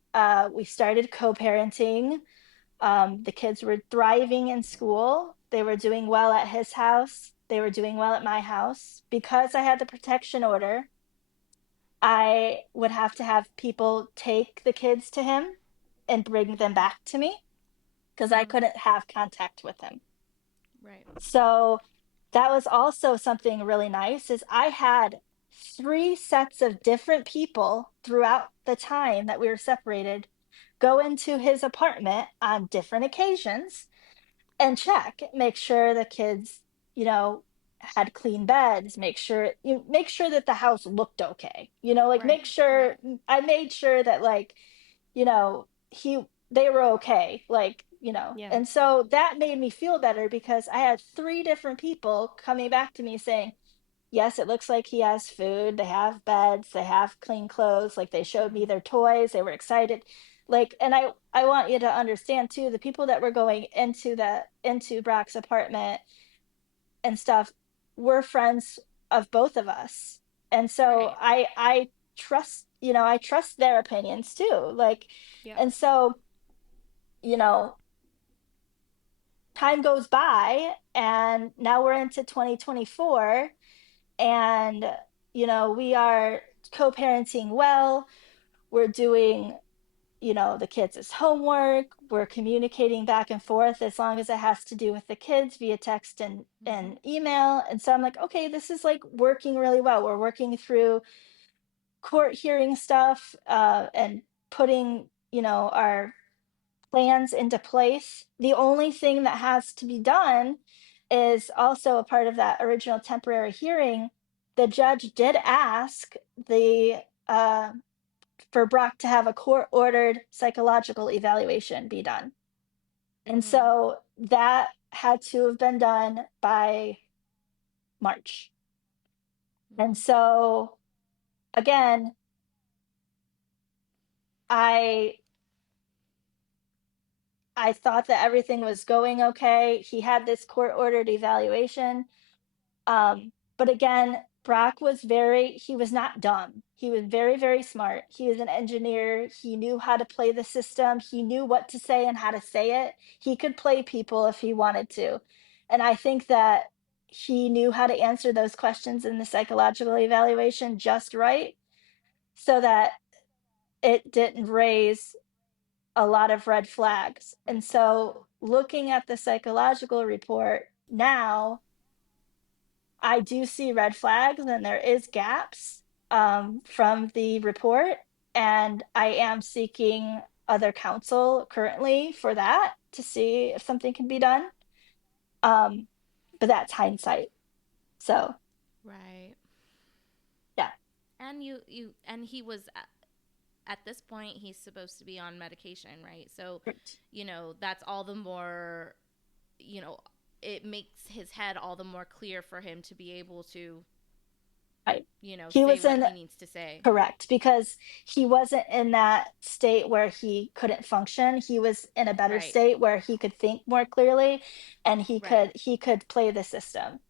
We started co-parenting. The kids were thriving in school. They were doing well at his house. They were doing well at my house. Because I had the protection order, I would have to have people take the kids to him and bring them back to me because I Mm-hmm. couldn't have contact with him. Right. So that was also something really nice is I had three sets of different people throughout the time that we were separated go into his apartment on different occasions and check, make sure the kids, you know, had clean beds, make sure that the house looked okay. Like Right. make Right. sure I made sure that like, he they were okay, like, Yeah. and so that made me feel better because I had three different people coming back to me saying, yes, it looks like he has food. They have beds. They have clean clothes. Like they showed me Mm-hmm. their toys. They were excited. Like, and I want you to understand too, the people that were going into Brock's apartment and stuff were friends of both of us. And so Right. I trust, I trust their opinions too. Like, Yeah. and so, you know, time goes by and now we're into 2024 and we are co-parenting well. We're doing, the kids' homework. We're communicating back and forth as long as it has to do with the kids via text and email. And so I'm like, okay, this is like working really well. We're working through court hearing stuff, and putting, our plans into place. The only thing that has to be done is also a part of that original temporary hearing. The judge did ask the uh, for Brock to have a court ordered psychological evaluation be done. And Mm-hmm. so that had to have been done by March. And Mm-hmm. so again, I I thought that everything was going okay. He had this court ordered evaluation. But again, Brock was he was not dumb. He was very, very smart. He was an engineer. He knew how to play the system. He knew what to say and how to say it. He could play people if he wanted to. And I think that he knew how to answer those questions in the psychological evaluation just right, so that it didn't raise a lot of red flags. Red And flags. so looking at the psychological report now, I do see red flags and there is gaps, from the report, and I am seeking other counsel currently for that to see if something can be done. Um, but that's hindsight. So Right. yeah, And and he was at this point he's supposed to be on medication, right? So, correct. that's all the more, you know, it makes his head all the more clear for him to be able to, Right. He say was what in he needs to say. correct, because he wasn't in that state where he couldn't function. He was in a better Right. state where he could think more clearly, and Right. he could play the system.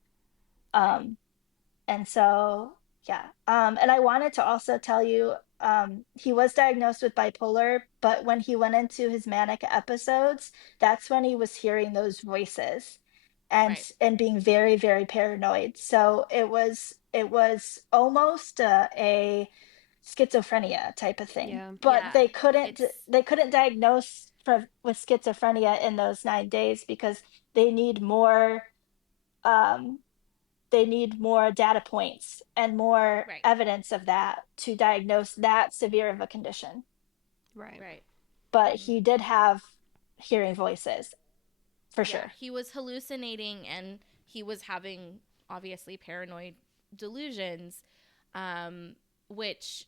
Right. Um, and so yeah, and I wanted to also tell you, he was diagnosed with bipolar, but when he went into his manic episodes, that's when he was hearing those voices and Right. being very, very paranoid. So it was almost a schizophrenia type of thing, Yeah. but Yeah. It's they couldn't diagnose with schizophrenia in those 9 days because they need more, um, data points and more right. evidence of that to diagnose that severe of a condition. Right. Right. But Hmm. he did have hearing voices for Yeah, sure. he was hallucinating and he was having obviously paranoid delusions, um, which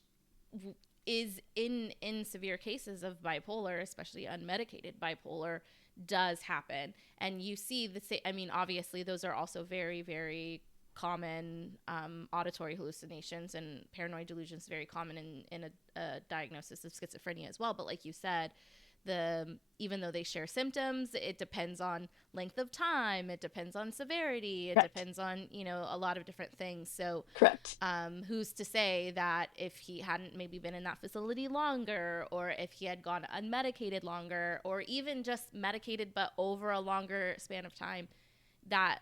is in severe cases of bipolar, especially unmedicated bipolar, does happen. And you see the same. I mean, obviously, those are also very, very common auditory hallucinations, and paranoid delusions very common in a diagnosis of schizophrenia as well. But like you said, even though they share symptoms, it depends on length of time, it depends on severity, it Correct. depends on a lot of different things. So Correct. who's to say that if he hadn't maybe been in that facility longer, or if he had gone unmedicated longer, or even just medicated but over a longer span of time, that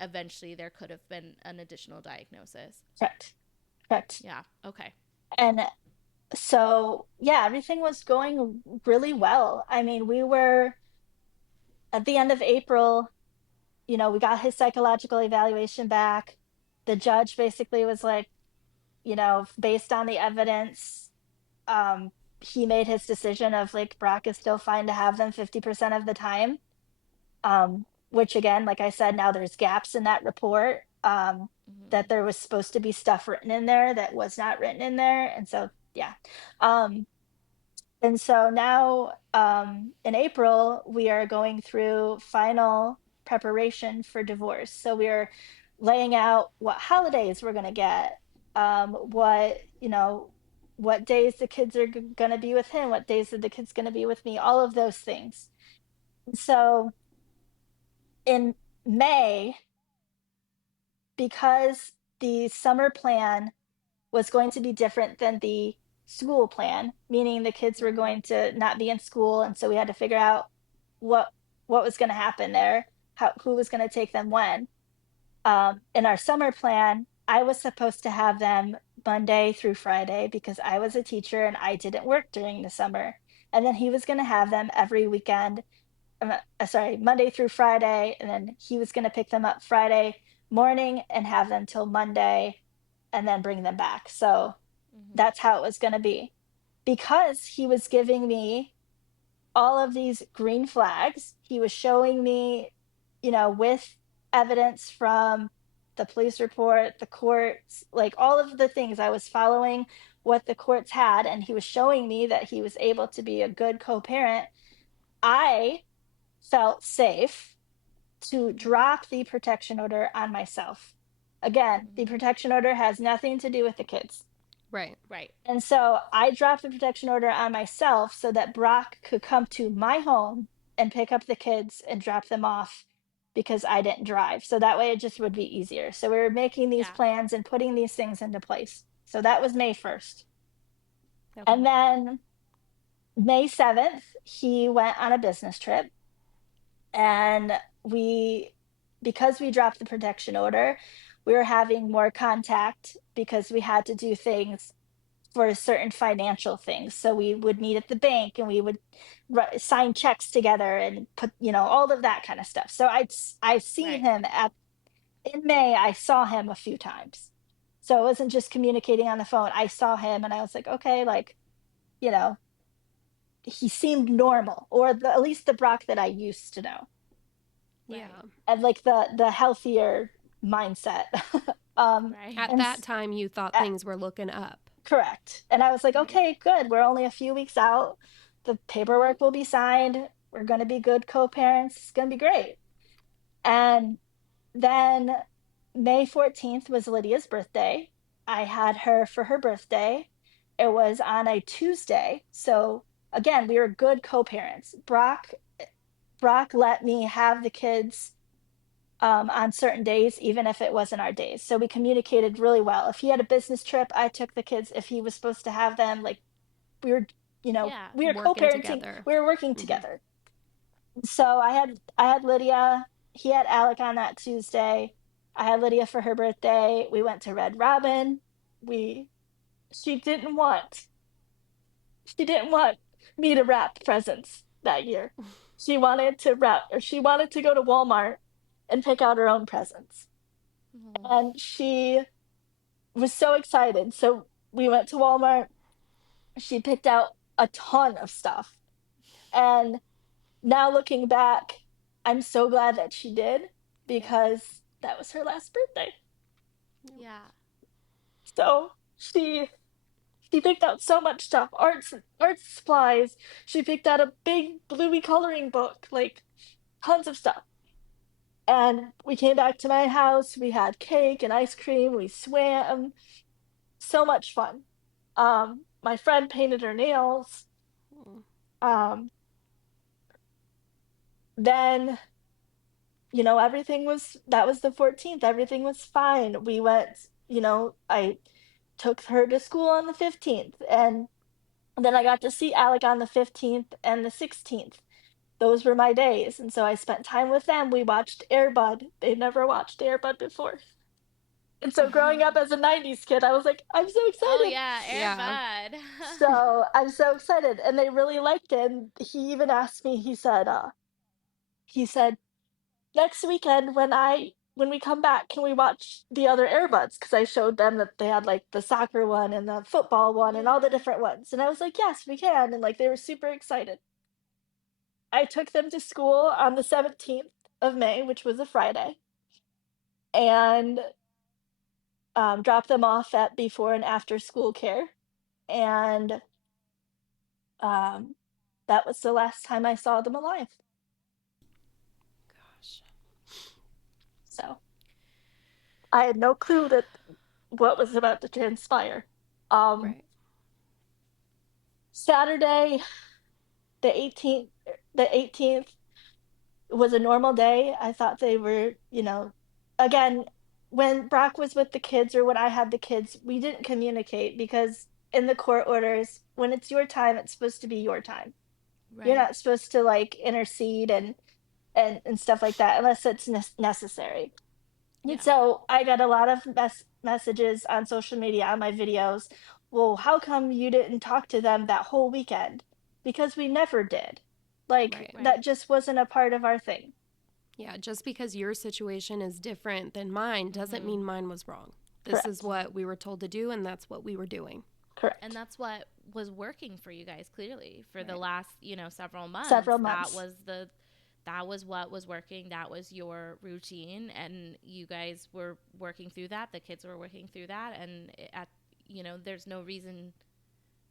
eventually there could have been an additional diagnosis. Correct. Correct. Yeah. Okay. And so yeah, everything was going really well. I mean, we were at the end of April, we got his psychological evaluation back. The judge basically was like, based on the evidence, um, he made his decision of like Brock is still fine to have them 50% of the time. Which again, like I said, now there's gaps in that report. That Mm-hmm. there was supposed to be stuff written in there that was not written in there. And so yeah. Um, and so now, in April, we are going through final preparation for divorce. So we're laying out what holidays we're going to get, what days the kids are going to be with him, what days are the kids going to be with me, all of those things. So in May, because the summer plan was going to be different than the school plan, meaning the kids were Right. going to not be in school, and so we had to figure out what was going to happen there, who was going to take them when. In our summer plan, I was supposed to have them Monday through Friday because I was a teacher and I didn't work during the summer. and then he was going to have them every weekend. Sorry, Monday through Friday, and then he was going to pick them up Friday morning and have them till Monday and then bring them back. So Mhm. that's how it was going to be. Because he was giving me all of these green flags, he was showing me, with evidence from the police report, the courts, like all of the things. I was following what the courts had, and he was showing me that he was able to be a good co parent. I felt safe to drop the protection order on myself. Again, the Mhm. protection order has nothing to do with the kids. Right. Right. And so I dropped the protection order on myself so that Brock could come to my home and pick up the kids and drop them off because I didn't drive. So that way it just would be easier. So we were making these Yeah. plans and putting these things into place. So that was May 1st. And Okay. then May 7th, he went on a business trip, and we because we dropped the protection order, we were having more contact because we had to do things for certain financial things. So we would meet at the bank, and we would sign checks together and put, all of that kind of stuff. So I've seen Right. him at in May. I saw him a few times. So it wasn't just communicating on the phone. I saw him and I was like, okay, like, you know, he seemed normal, or at least the Brock that I used to know, Right. Yeah. and like the healthier mindset. Right. At And that time, you thought things were looking up. correct. And I was like, Right. okay, good. We're only a few weeks out. The Hmm. paperwork will be signed. We're going to be good co parents. It's going to be great. And then May 14th was Lydia's birthday. I had her for her birthday. It was on a Tuesday. So again, we were good co parents. Brock let me have the kids on certain days, even if it wasn't our days. So we communicated really well. If he had a business trip, I took the kids. If he was supposed to have them, like, we were, Yeah. we were Working co-parenting. together. We were working Hmm. together. So I had Lydia. He had Alec on that Tuesday. I had Lydia for her birthday. We went to Red Robin. We she didn't want she didn't want me to wrap presents that year. She wanted to go to Walmart and pick out her own presents. Oh. And she was so excited. So we went to Walmart. She picked out a ton of stuff. And now looking back, I'm so glad that she did, Yeah. because that was her last birthday. Yeah. So she picked out so much stuff, art supplies. She picked out a big bluey coloring book, like tons of stuff. And we came back to my house. We had cake and ice cream. We swam. So much fun. My friend painted her nails. Um, then, everything was that was the 14th. Everything was fine. We went, I took her to school on the 15th, and then I got to see Alec on the 15th and the 16th. Those were my days, and so I spent time with them. We watched Airbud. They'd never watched Airbud before. And so growing up as a 90s kid, I was like, I'm so Oh excited. yeah, Air Yeah. Bud. So I'm so excited. And they really liked it. And he even asked me, he said, next weekend when we come back, can we watch the other Airbuds? Because I showed them that they had like the soccer one and the football one and all the Yeah. different ones. And I was like, yes, we can. And like they were super excited. I took them to school on the 17th of May, which was a Friday, and dropped them off at before and after school care. And um, that was the last time I saw them alive. Gosh. So I had no clue that what was about to transpire. Um, Right. Saturday, the 18th was a normal day. I thought they were, again, when Brock was with the kids or when I had the kids, we didn't communicate because in the court orders, when it's your time, it's supposed to be your time. You're Right. not supposed to like intercede and stuff like that unless it's necessary. And Yeah. so I got a lot of messages on social media on my videos. Well, how come you didn't talk to them that whole weekend? because we never did. Like, Right. that Right. just wasn't a part of our thing. Yeah, just because your situation is different than mine doesn't Mm-hmm. mean mine was wrong. This is Correct. what we were told to do, and that's what we were doing. And Correct. that's what was working for you guys clearly for the Right. last, several months. Several months. That was what was working. That was your routine, and you guys were working through that. The kids were working through that, and there's no reason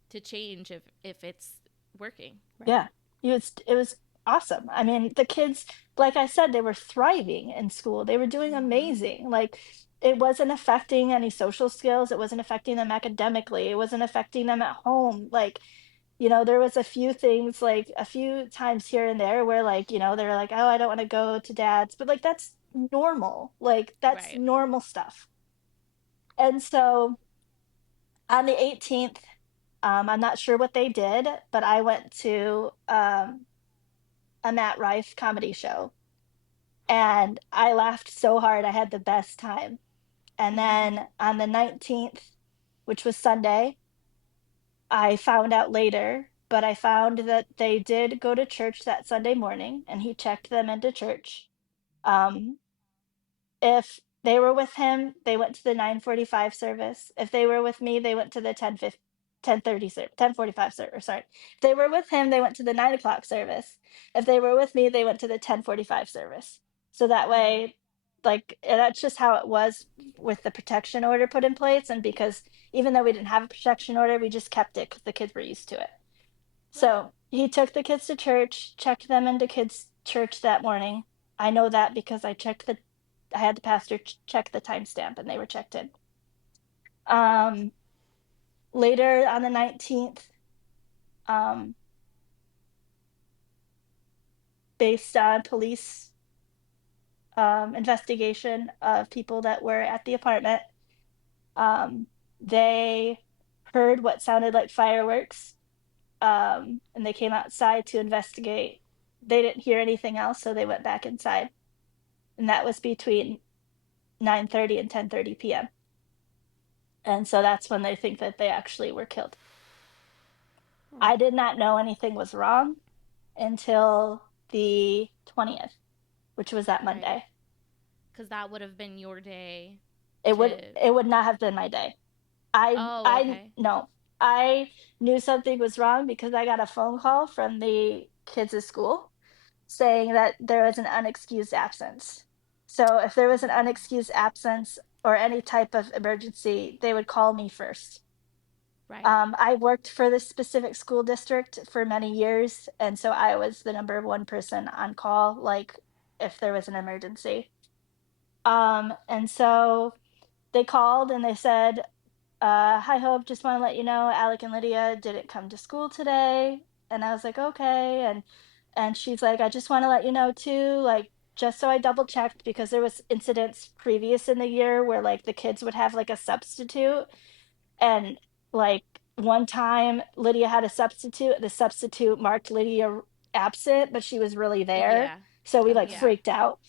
to change if it's working. Right. Yeah. It was awesome. I mean, the kids, like I said, they were thriving in school. They were doing Mm-hmm. amazing. Like, it wasn't affecting any social skills. It wasn't affecting them academically. It wasn't affecting them at home. Like, there was a few things, like a few times here and there where, like, they're like, "Oh, I don't want to go to dad's." But like, that's normal. Like, that's Right. normal stuff. And so on the 18th, I'm not sure what they did, but I went to a Matt Rife comedy show, and I laughed so hard. I had the best time. And then on the 19th, which was Sunday, I found out later, but I found that they did go to church that Sunday morning, and he checked them into church. Um, if they were with him, they went to the 9:45 service. If they were with me, they went to the 10:30 10:45 service. Sorry. If they were with him, they went to the 9 o'clock service. If they were with me, they went to the 10:45 service. So that Mm-hmm. way, like, that's just how it was with the protection order put in place. And because even though we didn't have a protection order, we just kept it because the kids were used to it. Right. So he took the kids to church, checked them into kids' church that morning. I know that because I had the pastor check the timestamp and they were checked in. Um, Later on the 19th, um, based on police investigation of people that were at the apartment, um, they heard what sounded like fireworks, and they came outside to investigate. They didn't hear anything else, so they went back inside. And that was between 9:30 and 10:30 p.m. And so that's when they think that they actually were killed. Hmm. I did not know anything was wrong until the 20th, which was that Right. Monday. Because that would have been your day It would to. it would not have been my day. I Oh, I okay. no. I knew something was wrong because I got a phone call from the kids at school saying that there was an unexcused absence. So if there was an unexcused absence or any type of emergency, they would call me first. Right. I worked for this specific school district for many years, and so I was the number one person on call, like, if there was an emergency. And so they called and they said, "Hi, Hope, just want to let you know Alec and Lydia didn't come to school today." And I was like, "Okay." And she's like, "I just want to let you know too, like, just so I double checked because there was incidents previous in the year where like the kids would have like a substitute, and like one time Lydia had a substitute, the substitute marked Lydia absent, but she was really there. Yeah. So we Oh, like yeah. freaked out.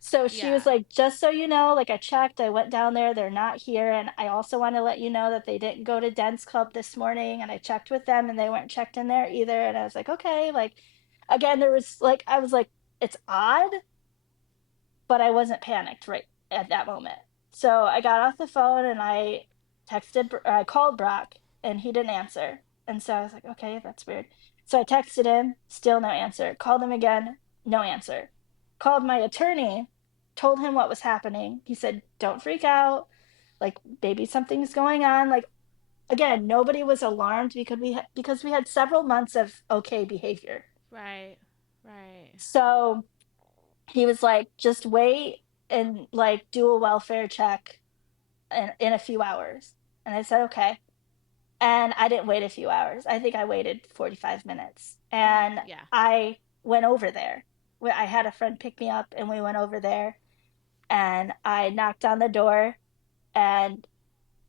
So she was Yeah. like, "Just so you know, like, I checked, I went down there, they're not here. And I also want to let you know that they didn't go to dance club this morning. And I checked with them and they weren't checked in there either." And I was like, "Okay." Like, again, there was like, I was like, it's odd, but I wasn't panicked right at that moment. So I got off the phone and I called Brock and he didn't answer. And so I was like, "Okay, that's weird." So I texted him, still no answer. Called him again, no answer. Called my attorney, told him what was happening. He said, "Don't freak out. Like, maybe something's going on." Like, again, nobody was alarmed because we had several months of okay behavior. Right. Right. So he was like, "Just wait and like do a welfare check in a few hours." And I said, "Okay." And I didn't wait a few hours. I think I waited 45 minutes. And Yeah. I went over there. I had a friend pick me up and we went over there and I knocked on the door and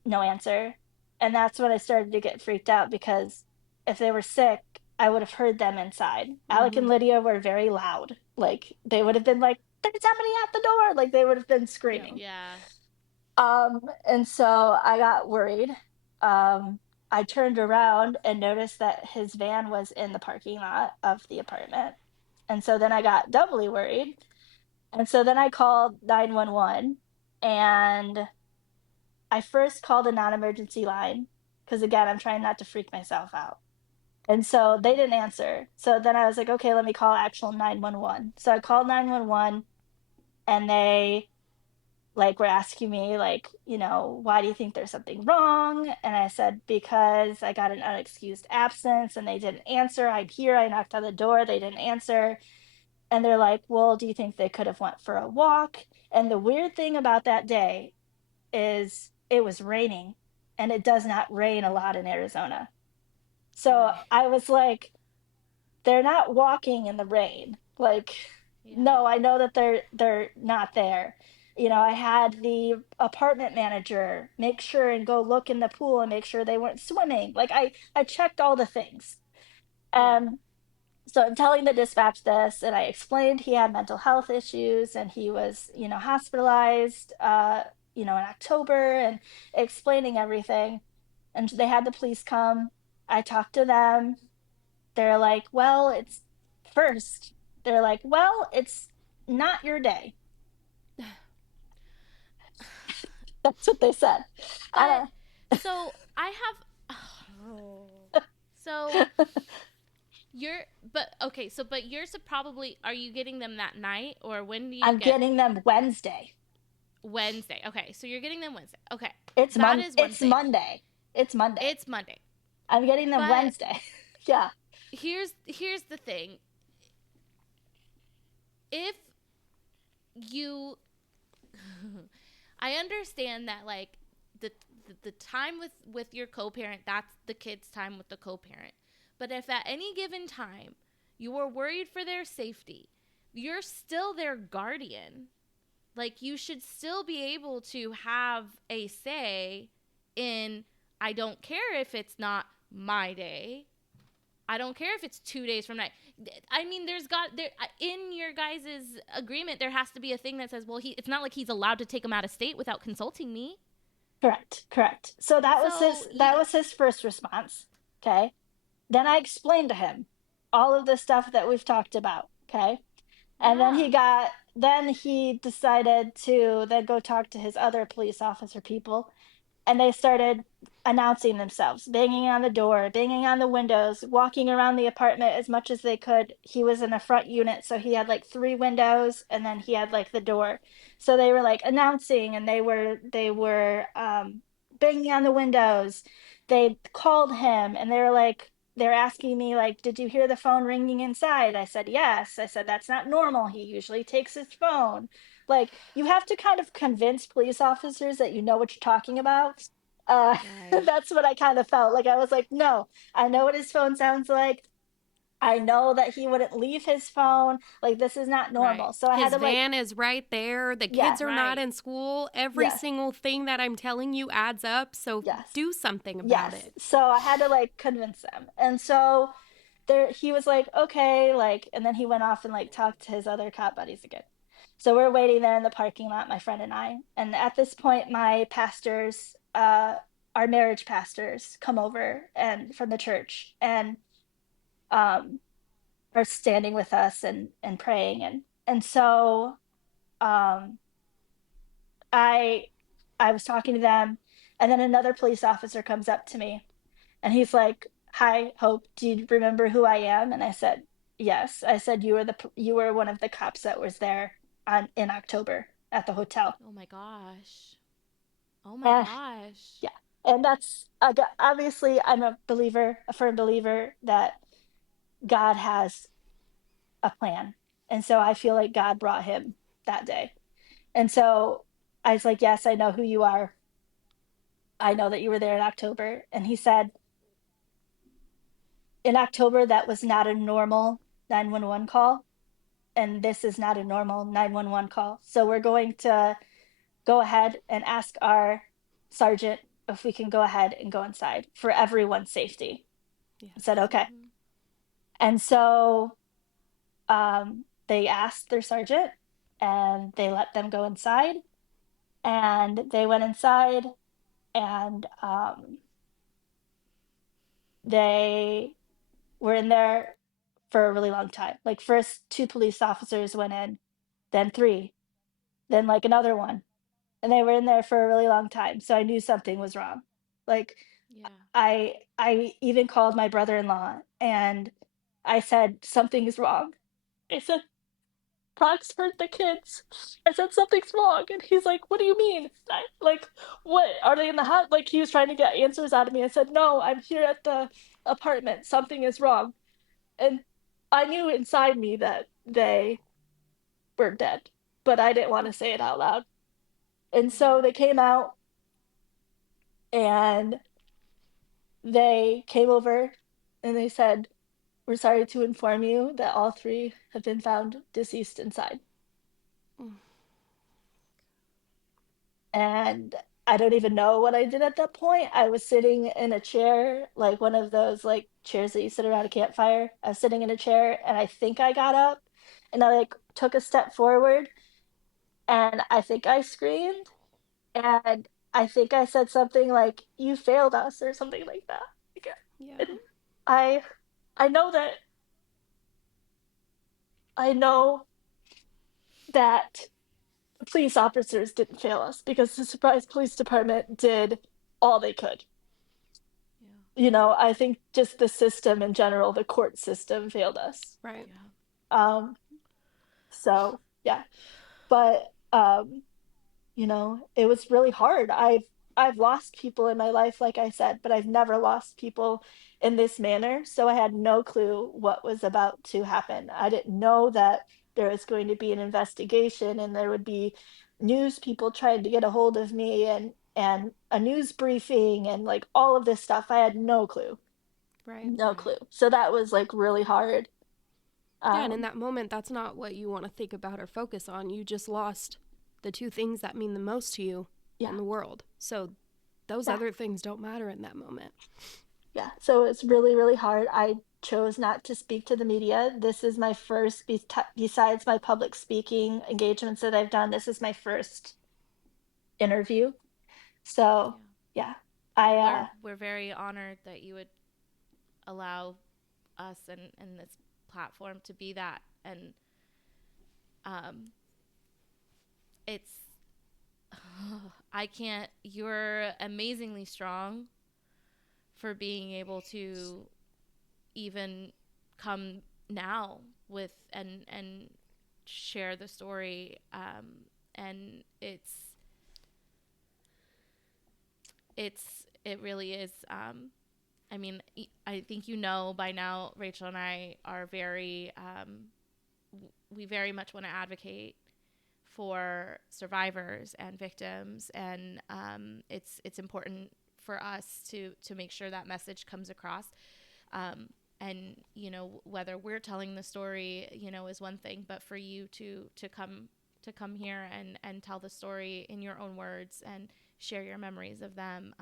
no answer. And that's when I started to get freaked out because if they were sick, I would have heard them inside. Alec Mm-hmm. and Lydia were very loud. Like, they would have been like, "There's somebody at the door." Like, they would have been Yeah. screaming. Yeah. And so I got worried. Um I turned around and noticed that his van was in the parking lot of the apartment. And so then I got doubly worried. And so then I called 911, and I first called a non-emergency line because again, I'm trying not to freak myself out. And so they didn't answer. So then I was like, okay, let me call actual 911. So I called 911, and they like were asking me like, why do you think there's something wrong? And I said, because I got an unexcused absence and they didn't answer. I'm here. I knocked on the door. They didn't answer. And they're like, well, do you think they could have went for a walk? And the weird thing about that day is it was raining, and it does not rain a lot in Arizona. So Right. I was like, they're not walking in the rain. Like, Yeah. no, I know that they're not there. I had the apartment manager make sure and go look in the pool and make sure they weren't swimming. Like I checked all the things. Yeah. Um so I'm telling the dispatch this, and I explained he had mental health issues and he was, hospitalized in October, and explaining everything. And they had the police come. I talked to them. They're like, well, it's first. They're like, well, it's not your day. That's what they said. I But don't. so I have. Oh. So but okay. So but you're probably are you getting them that night or when do you I'm get getting them Wednesday. Wednesday? Okay, so you're getting them Wednesday. Okay, It's that is one It's thing. Monday. It's Monday. It's Monday, I'm getting them but Wednesday. Yeah. here's the thing. If you, I understand that like the time with your co-parent, that's the kid's time with the co-parent. But if at any given time you are worried for their safety, you're still their guardian. Like you should still be able to have a say in I don't care if it's not my day. I don't care if it's 2 days from now. I mean, there's got there in your guys' agreement. There has to be a thing that says, well, it's not like he's allowed to take him out of state without consulting me. Correct. Correct. So that was So his first response. Okay. Then I explained to him all of the stuff that we've talked about. Okay. And then yeah, he decided to then go talk to his other police officer people, and they started announcing themselves, banging on the door, banging on the windows, walking around the apartment as much as they could. He was in a front unit, so he had like three windows, and then he had like the door. So they were like announcing, and they were banging on the windows. They called him, and they're asking me like, did you hear the phone ringing inside? I said yes. I said that's not normal. He usually takes his phone. Like, you have to kind of convince police officers that you know what you're talking about. uh right, that's what I kind of felt like. I was like, no, I know what his phone sounds like. I know that he wouldn't leave his phone. Like, this is not right, normal. So I had His to like, van is right there. The kids yes, are not right, in school. Every yes, single thing that I'm telling you adds up. So yes, do something about yes. it. So I had to like convince them. And so there he was like, okay, like, and then he went off and like talked to his other cop buddies again. So we're waiting there in the parking lot, my friend and I. And at this point, my pastors, our marriage pastors, come over and from the church, and um are standing with us and praying. And so um I I was talking to them, and then another police officer comes up to me, and he's like, "Hi, Hope, do you remember who I am?" And I said, "Yes." I said, you were one of the cops that was there on in October at the hotel." oh my gosh, oh my And gosh, yeah, and that's obviously, I'm a believer, a firm believer that God has a plan, and so I feel like God brought him that day. And so I was like, "Yes, I know who you are. I know that you were there in October." And he said, "In October, that was not a normal 911 call, and this is not a normal 911 call. So we're going to go ahead and ask our sergeant if we can go ahead and go inside for everyone's safety." I said, Yes. "Okay." And so they asked their sergeant, and they let them go inside. And they went inside, and they were in there for a really long time. Like first 2 police officers went in, then 3, then like another one, and they were in there for a really long time. So I knew something was wrong. Like Yeah. I even called my brother-in-law and I said something is wrong. I said Brock's hurt the kids. I said something's wrong, and he's like, "What do you mean? Like, what are they in the house?" Like he was trying to get answers out of me. I said, "No, I'm here at the apartment. Something is wrong." And I knew inside me that they were dead, but I didn't want to say it out loud. And so they came out and they came over and they said, "We're sorry to inform you that all 3 have been found deceased inside." Mm. And I don't even know what I did at that point. I was sitting in a chair, like one of those like chairs that you sit around a campfire. I was sitting in a chair and I think I got up and I like took a step forward and I think I screamed and I think I said something like "you failed us" or something like that. Like, Yeah. and I I know that I know that the police officers didn't fail us because the Surprise Police Department did all they could. Yeah. You know, I think just the system in general, the court system failed us. Right. Yeah. Um, so yeah, but you know, it was really hard. I've lost people in my life, like I said, but I've never lost people in this manner. So I had no clue what was about to happen. I didn't know that there was going to be an investigation and there would be news people trying to get a hold of me and a news briefing and like all of this stuff. I had no clue. Right. No Right. clue. So that was like really hard. Yeah, and in Um that moment, that's not what you want to think about or focus on. You just lost the 2 things that mean the most to you in yeah. the world. So those Yeah. other things don't matter in that moment. Yeah. So it's really, really hard. I chose not to speak to the media. This is my first, besides my public speaking engagements that I've done, this is my first interview. So Yeah. yeah, Well, I, we're very honored that you would allow us and this platform to be that. And um, it's I can't. You're amazingly strong for being able to even come now with and share the story. And it really is. I mean, I think you know by now, Rachel and I are very, we very much want to advocate for survivors and victims, and it's important for us to make sure that message comes across. And you know, whether we're telling the story, you know, is one thing, but for you to come here and tell the story in your own words and share your memories of them,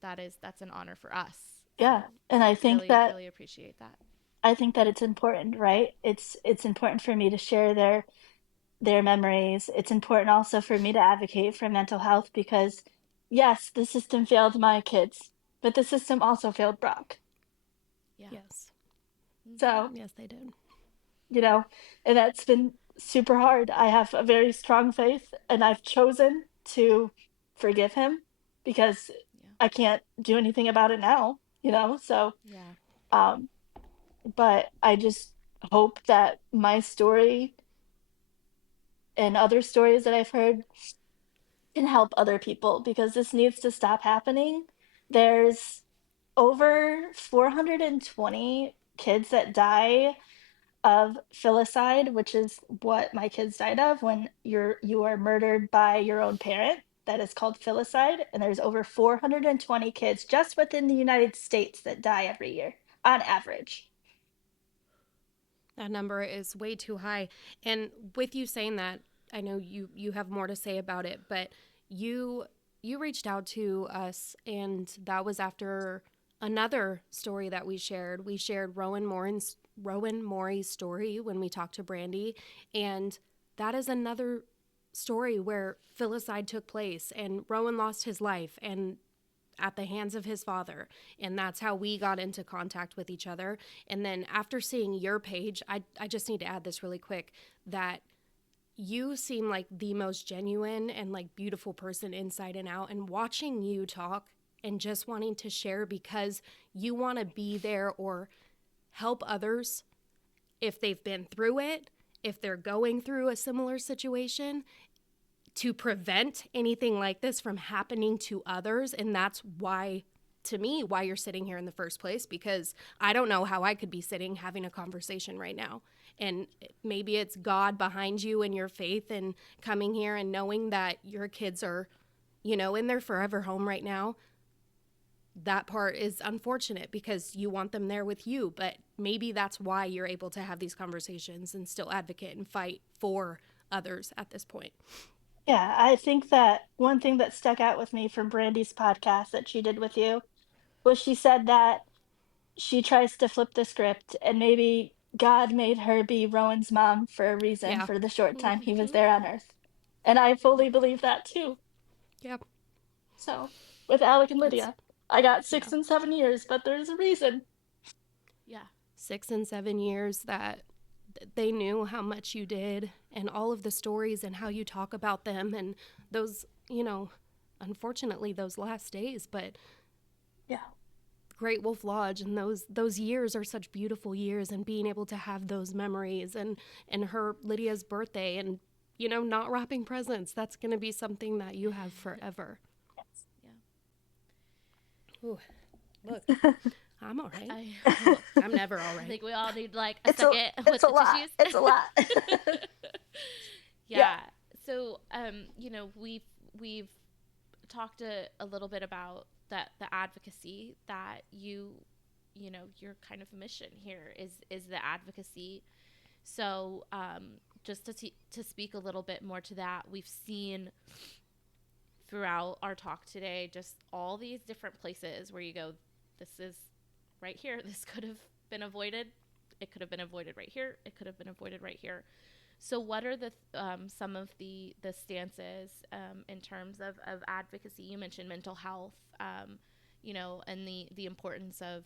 that's an honor for us. So yeah. And really, really appreciate that. I think that it's important, right? It's important for me to share their memories. It's important also for me to advocate for mental health because yes, the system failed my kids, but the system also failed Brock. Yeah. Yes. Mm-hmm. So Yes, they did. you know, and that's been super hard. I have a very strong faith, and I've chosen to forgive him because Yeah. I can't do anything about it now, you know? So, Yeah. um, but I just hope that my story and other stories that I've heard can help other people because this needs to stop happening. There's over 420 kids that die of filicide, which is what my kids died of when you are murdered by your own parent. That is called filicide, and there's over 420 kids just within the United States that die every year on average. That number is way too high. And with you saying that, I know you have more to say about it, but you you reached out to us, and that was after another story that we shared. We shared Rowan Maury's story when we talked to Brandy, and that is another story where filicide took place and Rowan lost his life, and at the hands of his father. And that's how we got into contact with each other. And then after seeing your page, I just need to add this really quick, that you seem like the most genuine and like beautiful person inside and out. And watching you talk and just wanting to share because you want to be there or help others if they've been through it, if they're going through a similar situation, to prevent anything like this from happening to others. And that's why, to me, why you're sitting here in the first place, because I don't know how I could be sitting having a conversation right now. And maybe it's God behind you and your faith and coming here and knowing that your kids are, in their forever home right now. That part is unfortunate because you want them there with you, but maybe that's why you're able to have these conversations and still advocate and fight for others at this point. Yeah, I think that one thing that stuck out with me from Brandy's podcast that she did with you was she said that she tries to flip the script and maybe God made her be Rowan's mom for a reason Yeah. for the short time he was Mm-hmm. there on Earth. And I fully believe that too. Yeah. So with Alec and It's, Lydia, I got yeah. 6 and 7 years, but there's a reason. Yeah. 6 and 7 years that they knew how much you did and all of the stories and how you talk about them and those, unfortunately those last days, but Yeah. Great Wolf Lodge and those years are such beautiful years, and being able to have those memories and her Lydia's birthday and not wrapping presents, that's going to be something that you have forever. Yes. Yeah. Ooh, look, I'm all right. I'm never all I right. think we all need like a It's a second with it's a the lot. tissues. It's a lot. Yeah. So, we've talked a little bit about that the advocacy that your kind of mission here is the advocacy. So, just to speak a little bit more to that, we've seen throughout our talk today just all these different places where you go, this is right here. This could have been avoided. It could have been avoided right here. It could have been avoided right here. So, what are the some of the stances in terms of advocacy? You mentioned mental health, and the importance of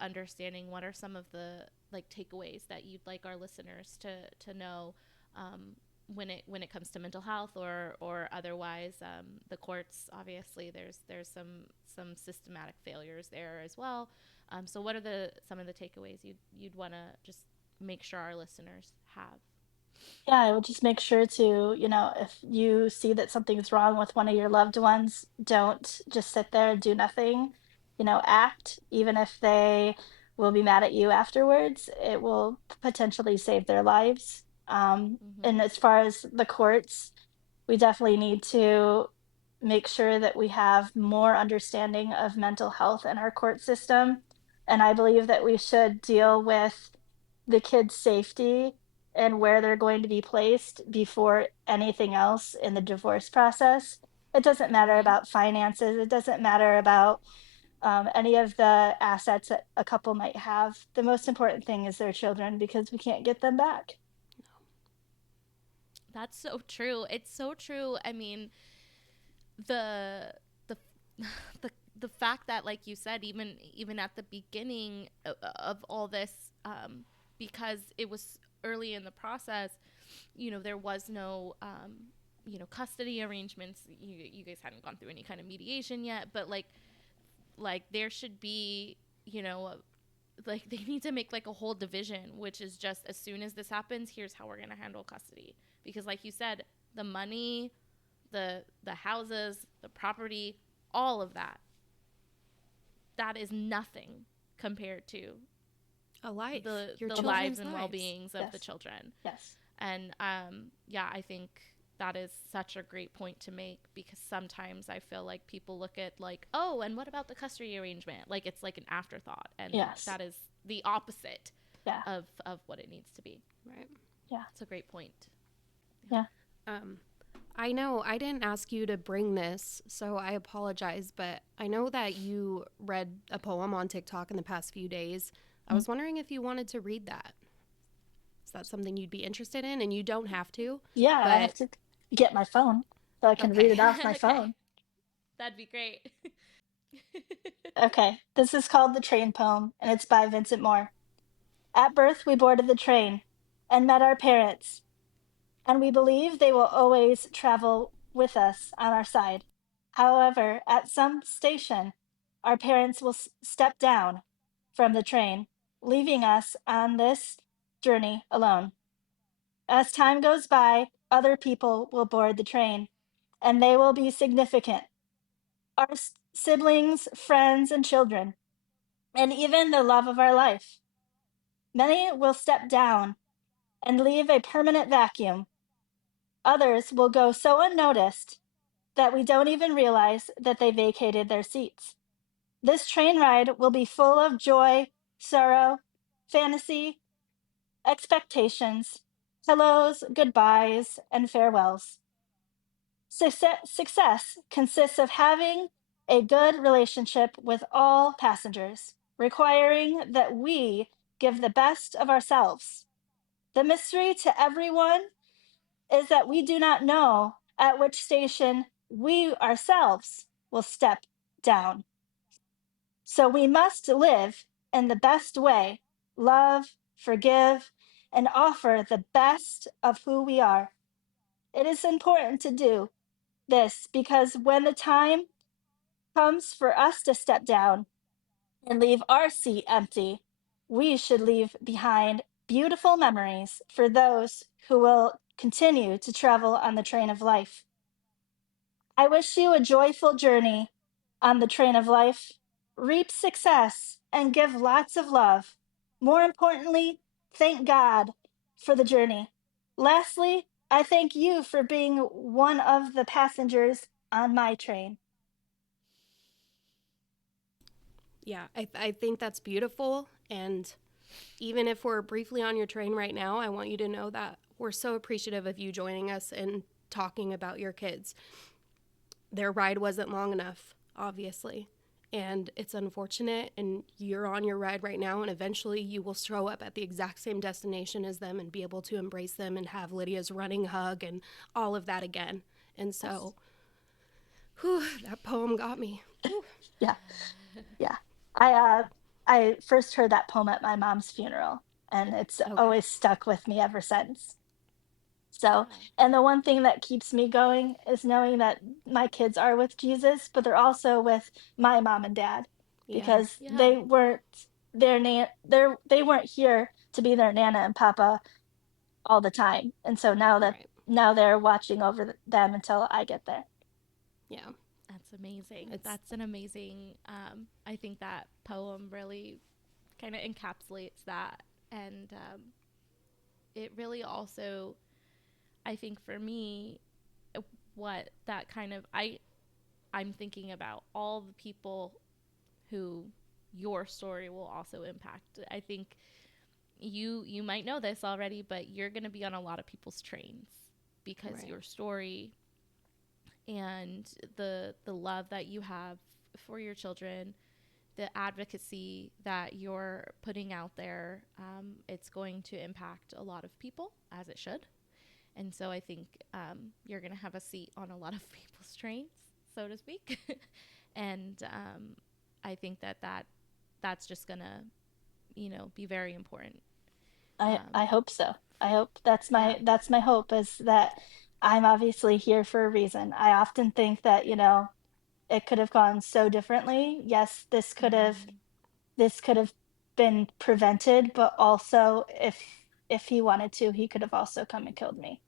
understanding. What are some of the like takeaways that you'd like our listeners to know when it comes to mental health or otherwise? The courts, obviously, there's some systematic failures there as well. So, what are some of the takeaways you'd want to just make sure our listeners have? Yeah, I would just make sure to, if you see that something's wrong with one of your loved ones, don't just sit there and do nothing. Act, even if they will be mad at you afterwards, it will potentially save their lives. Mm-hmm. And as far as the courts, we definitely need to make sure that we have more understanding of mental health in our court system. And I believe that we should deal with the kids' safety and where they're going to be placed before anything else in the divorce process. It doesn't matter Mm-hmm. about finances, it doesn't matter about any of the assets that a couple might have. The most important thing is their children because we can't get them back. That's so true. It's so true. I mean, the the the fact that, like you said, even at the beginning of all this, because it was early in the process, there was no custody arrangements. You guys hadn't gone through any kind of mediation yet, but like there should be, like they need to make like a whole division, which is just as soon as this happens, here's how we're going to handle custody. Because like you said, the money, the houses, the property, all of that is nothing compared to A life. the Your the children's lives and lives. well-beings of Yes. the children. Yes. And yeah, I think that is such a great point to make, because sometimes I feel like people look at like, oh, and what about the custody arrangement? Like it's like an afterthought, and Yes. that is the opposite Yeah. of what it needs to be. Right. Yeah. It's a great point. Yeah. I know I didn't ask you to bring this, so I apologize, but I know that you read a poem on TikTok in the past few days. I was wondering if you wanted to read that. Is that something you'd be interested in? And you don't have to. Yeah, I have But to get my phone so I can read okay. it off my Okay. phone. That'd be great. Okay, this is called The Train Poem, and it's by Vincent Moore. At birth, we boarded the train and met our parents, and we believe they will always travel with us on our side. However, at some station, our parents will step down from the train, leaving us on this journey alone. As time goes by, other people will board the train, and they will be significant. Our siblings, friends, and children, and even the love of our life. Many will step down and leave a permanent vacuum. Others will go so unnoticed that we don't even realize that they vacated their seats. This train ride will be full of joy, sorrow, fantasy, expectations, hellos, goodbyes, and farewells. Success consists of having a good relationship with all passengers, requiring that we give the best of ourselves. The mystery to everyone is that we do not know at which station we ourselves will step down. So we must live in the best way, love, forgive, and offer the best of who we are. It is important to do this because when the time comes for us to step down and leave our seat empty, we should leave behind beautiful memories for those who will continue to travel on the train of life. I wish you a joyful journey on the train of life. Reap success and give lots of love. More importantly, thank God for the journey. Lastly, I thank you for being one of the passengers on my train. Yeah, I think that's beautiful. And even if we're briefly on your train right now, I want you to know that we're so appreciative of you joining us and talking about your kids. Their ride wasn't long enough, obviously. And it's unfortunate, and you're on your ride right now, and eventually you will show up at the exact same destination as them and be able to embrace them and have Lydia's running hug and all of that again. And so, whew, that poem got me. Whew. Yeah, yeah. I first heard that poem at my mom's funeral, and it's Okay. always stuck with me ever since. So, Yeah. and the one thing that keeps me going is knowing that my kids are with Jesus, but they're also with my mom and dad Yeah. because Yeah. they weren't they weren't here to be their nana and papa all the time. And so Right. now they're watching over them until I get there. Yeah. That's amazing. It's That's an amazing. I think that poem really kind of encapsulates that, and it really also, I think for me, what that kind of I'm thinking about all the people who your story will also impact. I think you might know this already, but you're going to be on a lot of people's trains because right. your story and the love that you have for your children, the advocacy that you're putting out there, it's going to impact a lot of people as it should. And so I think you're going to have a seat on a lot of people's trains, so to speak. And I think that's just going to, be very important. I Um, hope so. I hope yeah. that's my hope is that I'm obviously here for a reason. I often think that, it could have gone so differently. Yes, Mm-hmm. this could have been prevented, but also if he wanted to, he could have also come and killed me.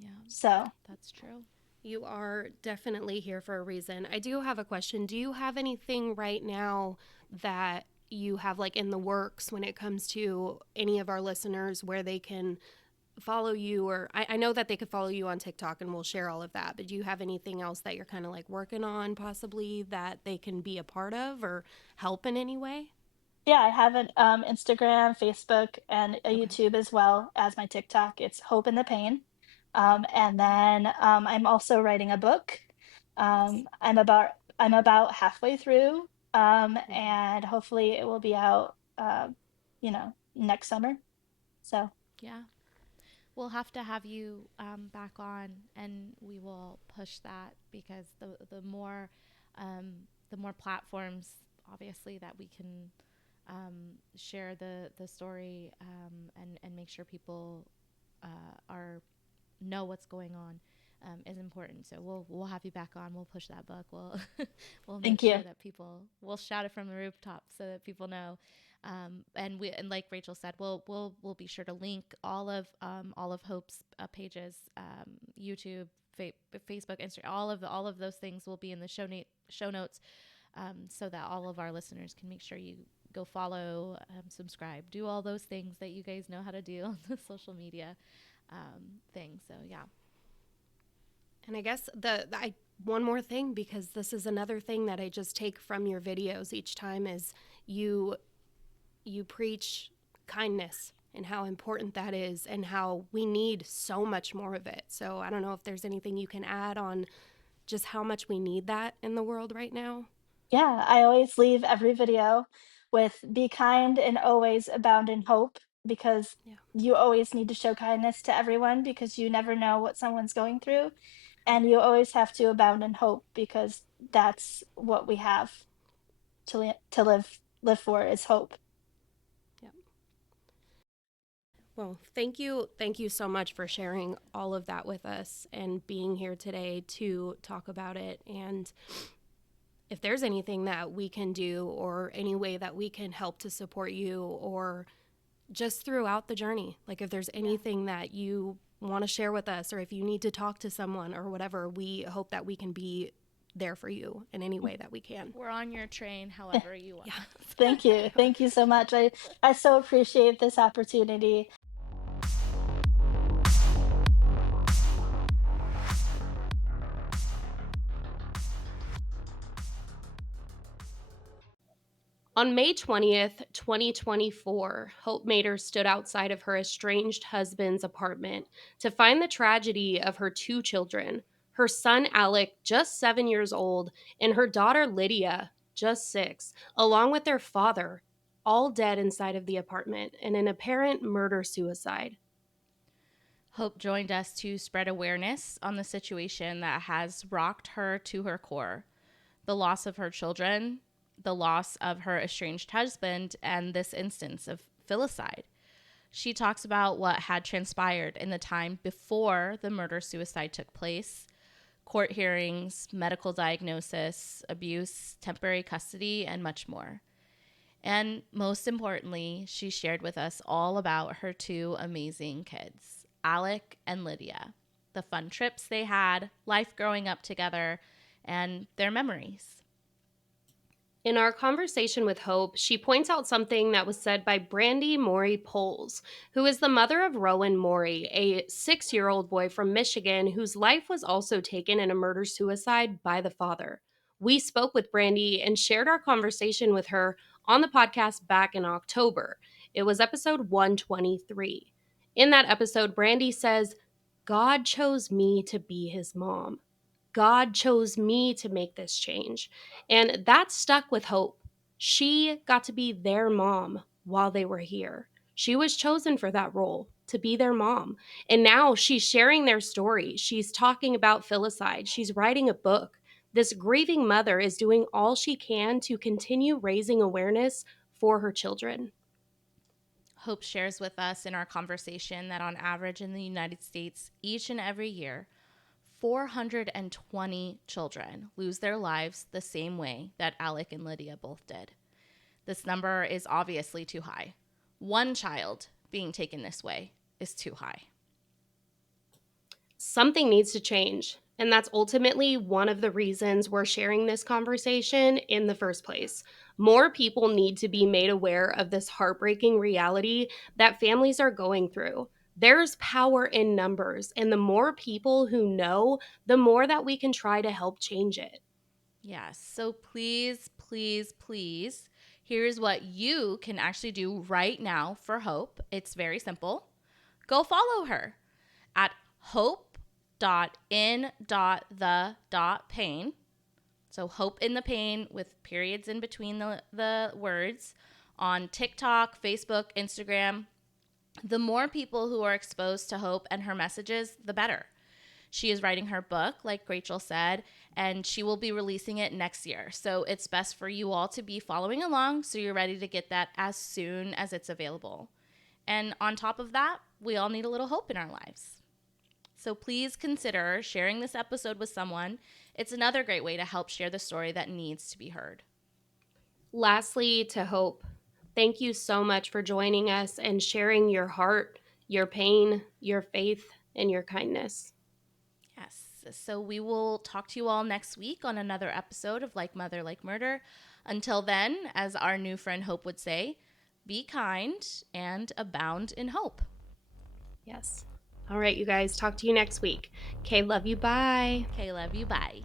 Yeah, So, that's true. You are definitely here for a reason. I do have a question. Do you have anything right now that you have like in the works when it comes to any of our listeners where they can follow you? Or I know that they could follow you on TikTok and we'll share all of that, but do you have anything else that you're kind of like working on possibly that they can be a part of or help in any way? yeah, I have an Instagram, Facebook, and a Okay. YouTube as well as my TikTok. It's Hope in the Pain. And then I'm also writing a book. Yes. I'm about halfway through, Okay. and hopefully it will be out, next summer. So Yeah. We'll have to have you back on, and we will push that, because the more platforms, obviously, that we can share the story, and make sure people are know what's going on, is important. So we'll have you back on. We'll push that book. We'll make Thank you. sure that we'll shout it from the rooftops so that people know. And like Rachel said, we'll be sure to link all of Hope's pages, YouTube, Facebook, Instagram, all of those things will be in the show notes, so that all of our listeners can make sure you go follow, subscribe, do all those things that you guys know how to do on the social media thing. So yeah. And I guess one more thing, because this is another thing that I just take from your videos each time, is you preach kindness and how important that is and how we need so much more of it. So I don't know if there's anything you can add on just how much we need that in the world right now. Yeah, I always leave every video with be kind and always abound in hope, because Yeah. you always need to show kindness to everyone because you never know what someone's going through. And you always have to abound in hope because that's what we have to live for is hope. Yeah. Well, thank you so much for sharing all of that with us and being here today to talk about it. And if there's anything that we can do or any way that we can help to support you, or just throughout the journey, like if there's anything that you want to share with us, or if you need to talk to someone or whatever, we hope that we can be there for you in any way that we can. We're on your train however you want. Yeah. Thank you. Thank you so much. I so appreciate this opportunity. On May 20th, 2024, Hope Mater stood outside of her estranged husband's apartment to find the tragedy of her two children, her son Alec, just 7 years old, and her daughter Lydia, just 6, along with their father, all dead inside of the apartment in an apparent murder-suicide. Hope joined us to spread awareness on the situation that has rocked her to her core: the loss of her children, the loss of her estranged husband, and this instance of filicide. She talks about what had transpired in the time before the murder suicide took place: court hearings, medical diagnosis, abuse, temporary custody, and much more. And most importantly, she shared with us all about her two amazing kids, Alec and Lydia, the fun trips they had, life growing up together, and their memories. In our conversation with Hope, she points out something that was said by Brandy Morey Poles, who is the mother of Rowan Morey, a 6-year-old boy from Michigan whose life was also taken in a murder-suicide by the father. We spoke with Brandy and shared our conversation with her on the podcast back in October. It was episode 123. In that episode, Brandy says, "God chose me to be his mom. God chose me to make this change." And that stuck with Hope. She got to be their mom while they were here. She was chosen for that role, to be their mom. And now she's sharing their story. She's talking about filicide. She's writing a book. This grieving mother is doing all she can to continue raising awareness for her children. Hope shares with us in our conversation that on average in the United States, each and every year, 420 children lose their lives the same way that Alec and Lydia both did. This number is obviously too high. One child being taken this way is too high. Something needs to change. And that's ultimately one of the reasons we're sharing this conversation in the first place. More people need to be made aware of this heartbreaking reality that families are going through. There's power in numbers, and the more people who know, the more that we can try to help change it. Yes. So please, please, please, here's what you can actually do right now for Hope. It's very simple. Go follow her at hope.in.the.pain. So hope in the pain with periods in between the words, on TikTok, Facebook, Instagram. The more people who are exposed to Hope and her messages, the better. She is writing her book, like Rachel said, and she will be releasing it next year. So it's best for you all to be following along so you're ready to get that as soon as it's available. And on top of that, we all need a little hope in our lives. So please consider sharing this episode with someone. It's another great way to help share the story that needs to be heard. Lastly, to Hope, thank you so much for joining us and sharing your heart, your pain, your faith, and your kindness. Yes. So we will talk to you all next week on another episode of Like Mother, Like Murder. Until then, as our new friend Hope would say, be kind and abound in hope. Yes. All right, you guys. Talk to you next week. Okay, love you. Bye. Okay, love you. Bye.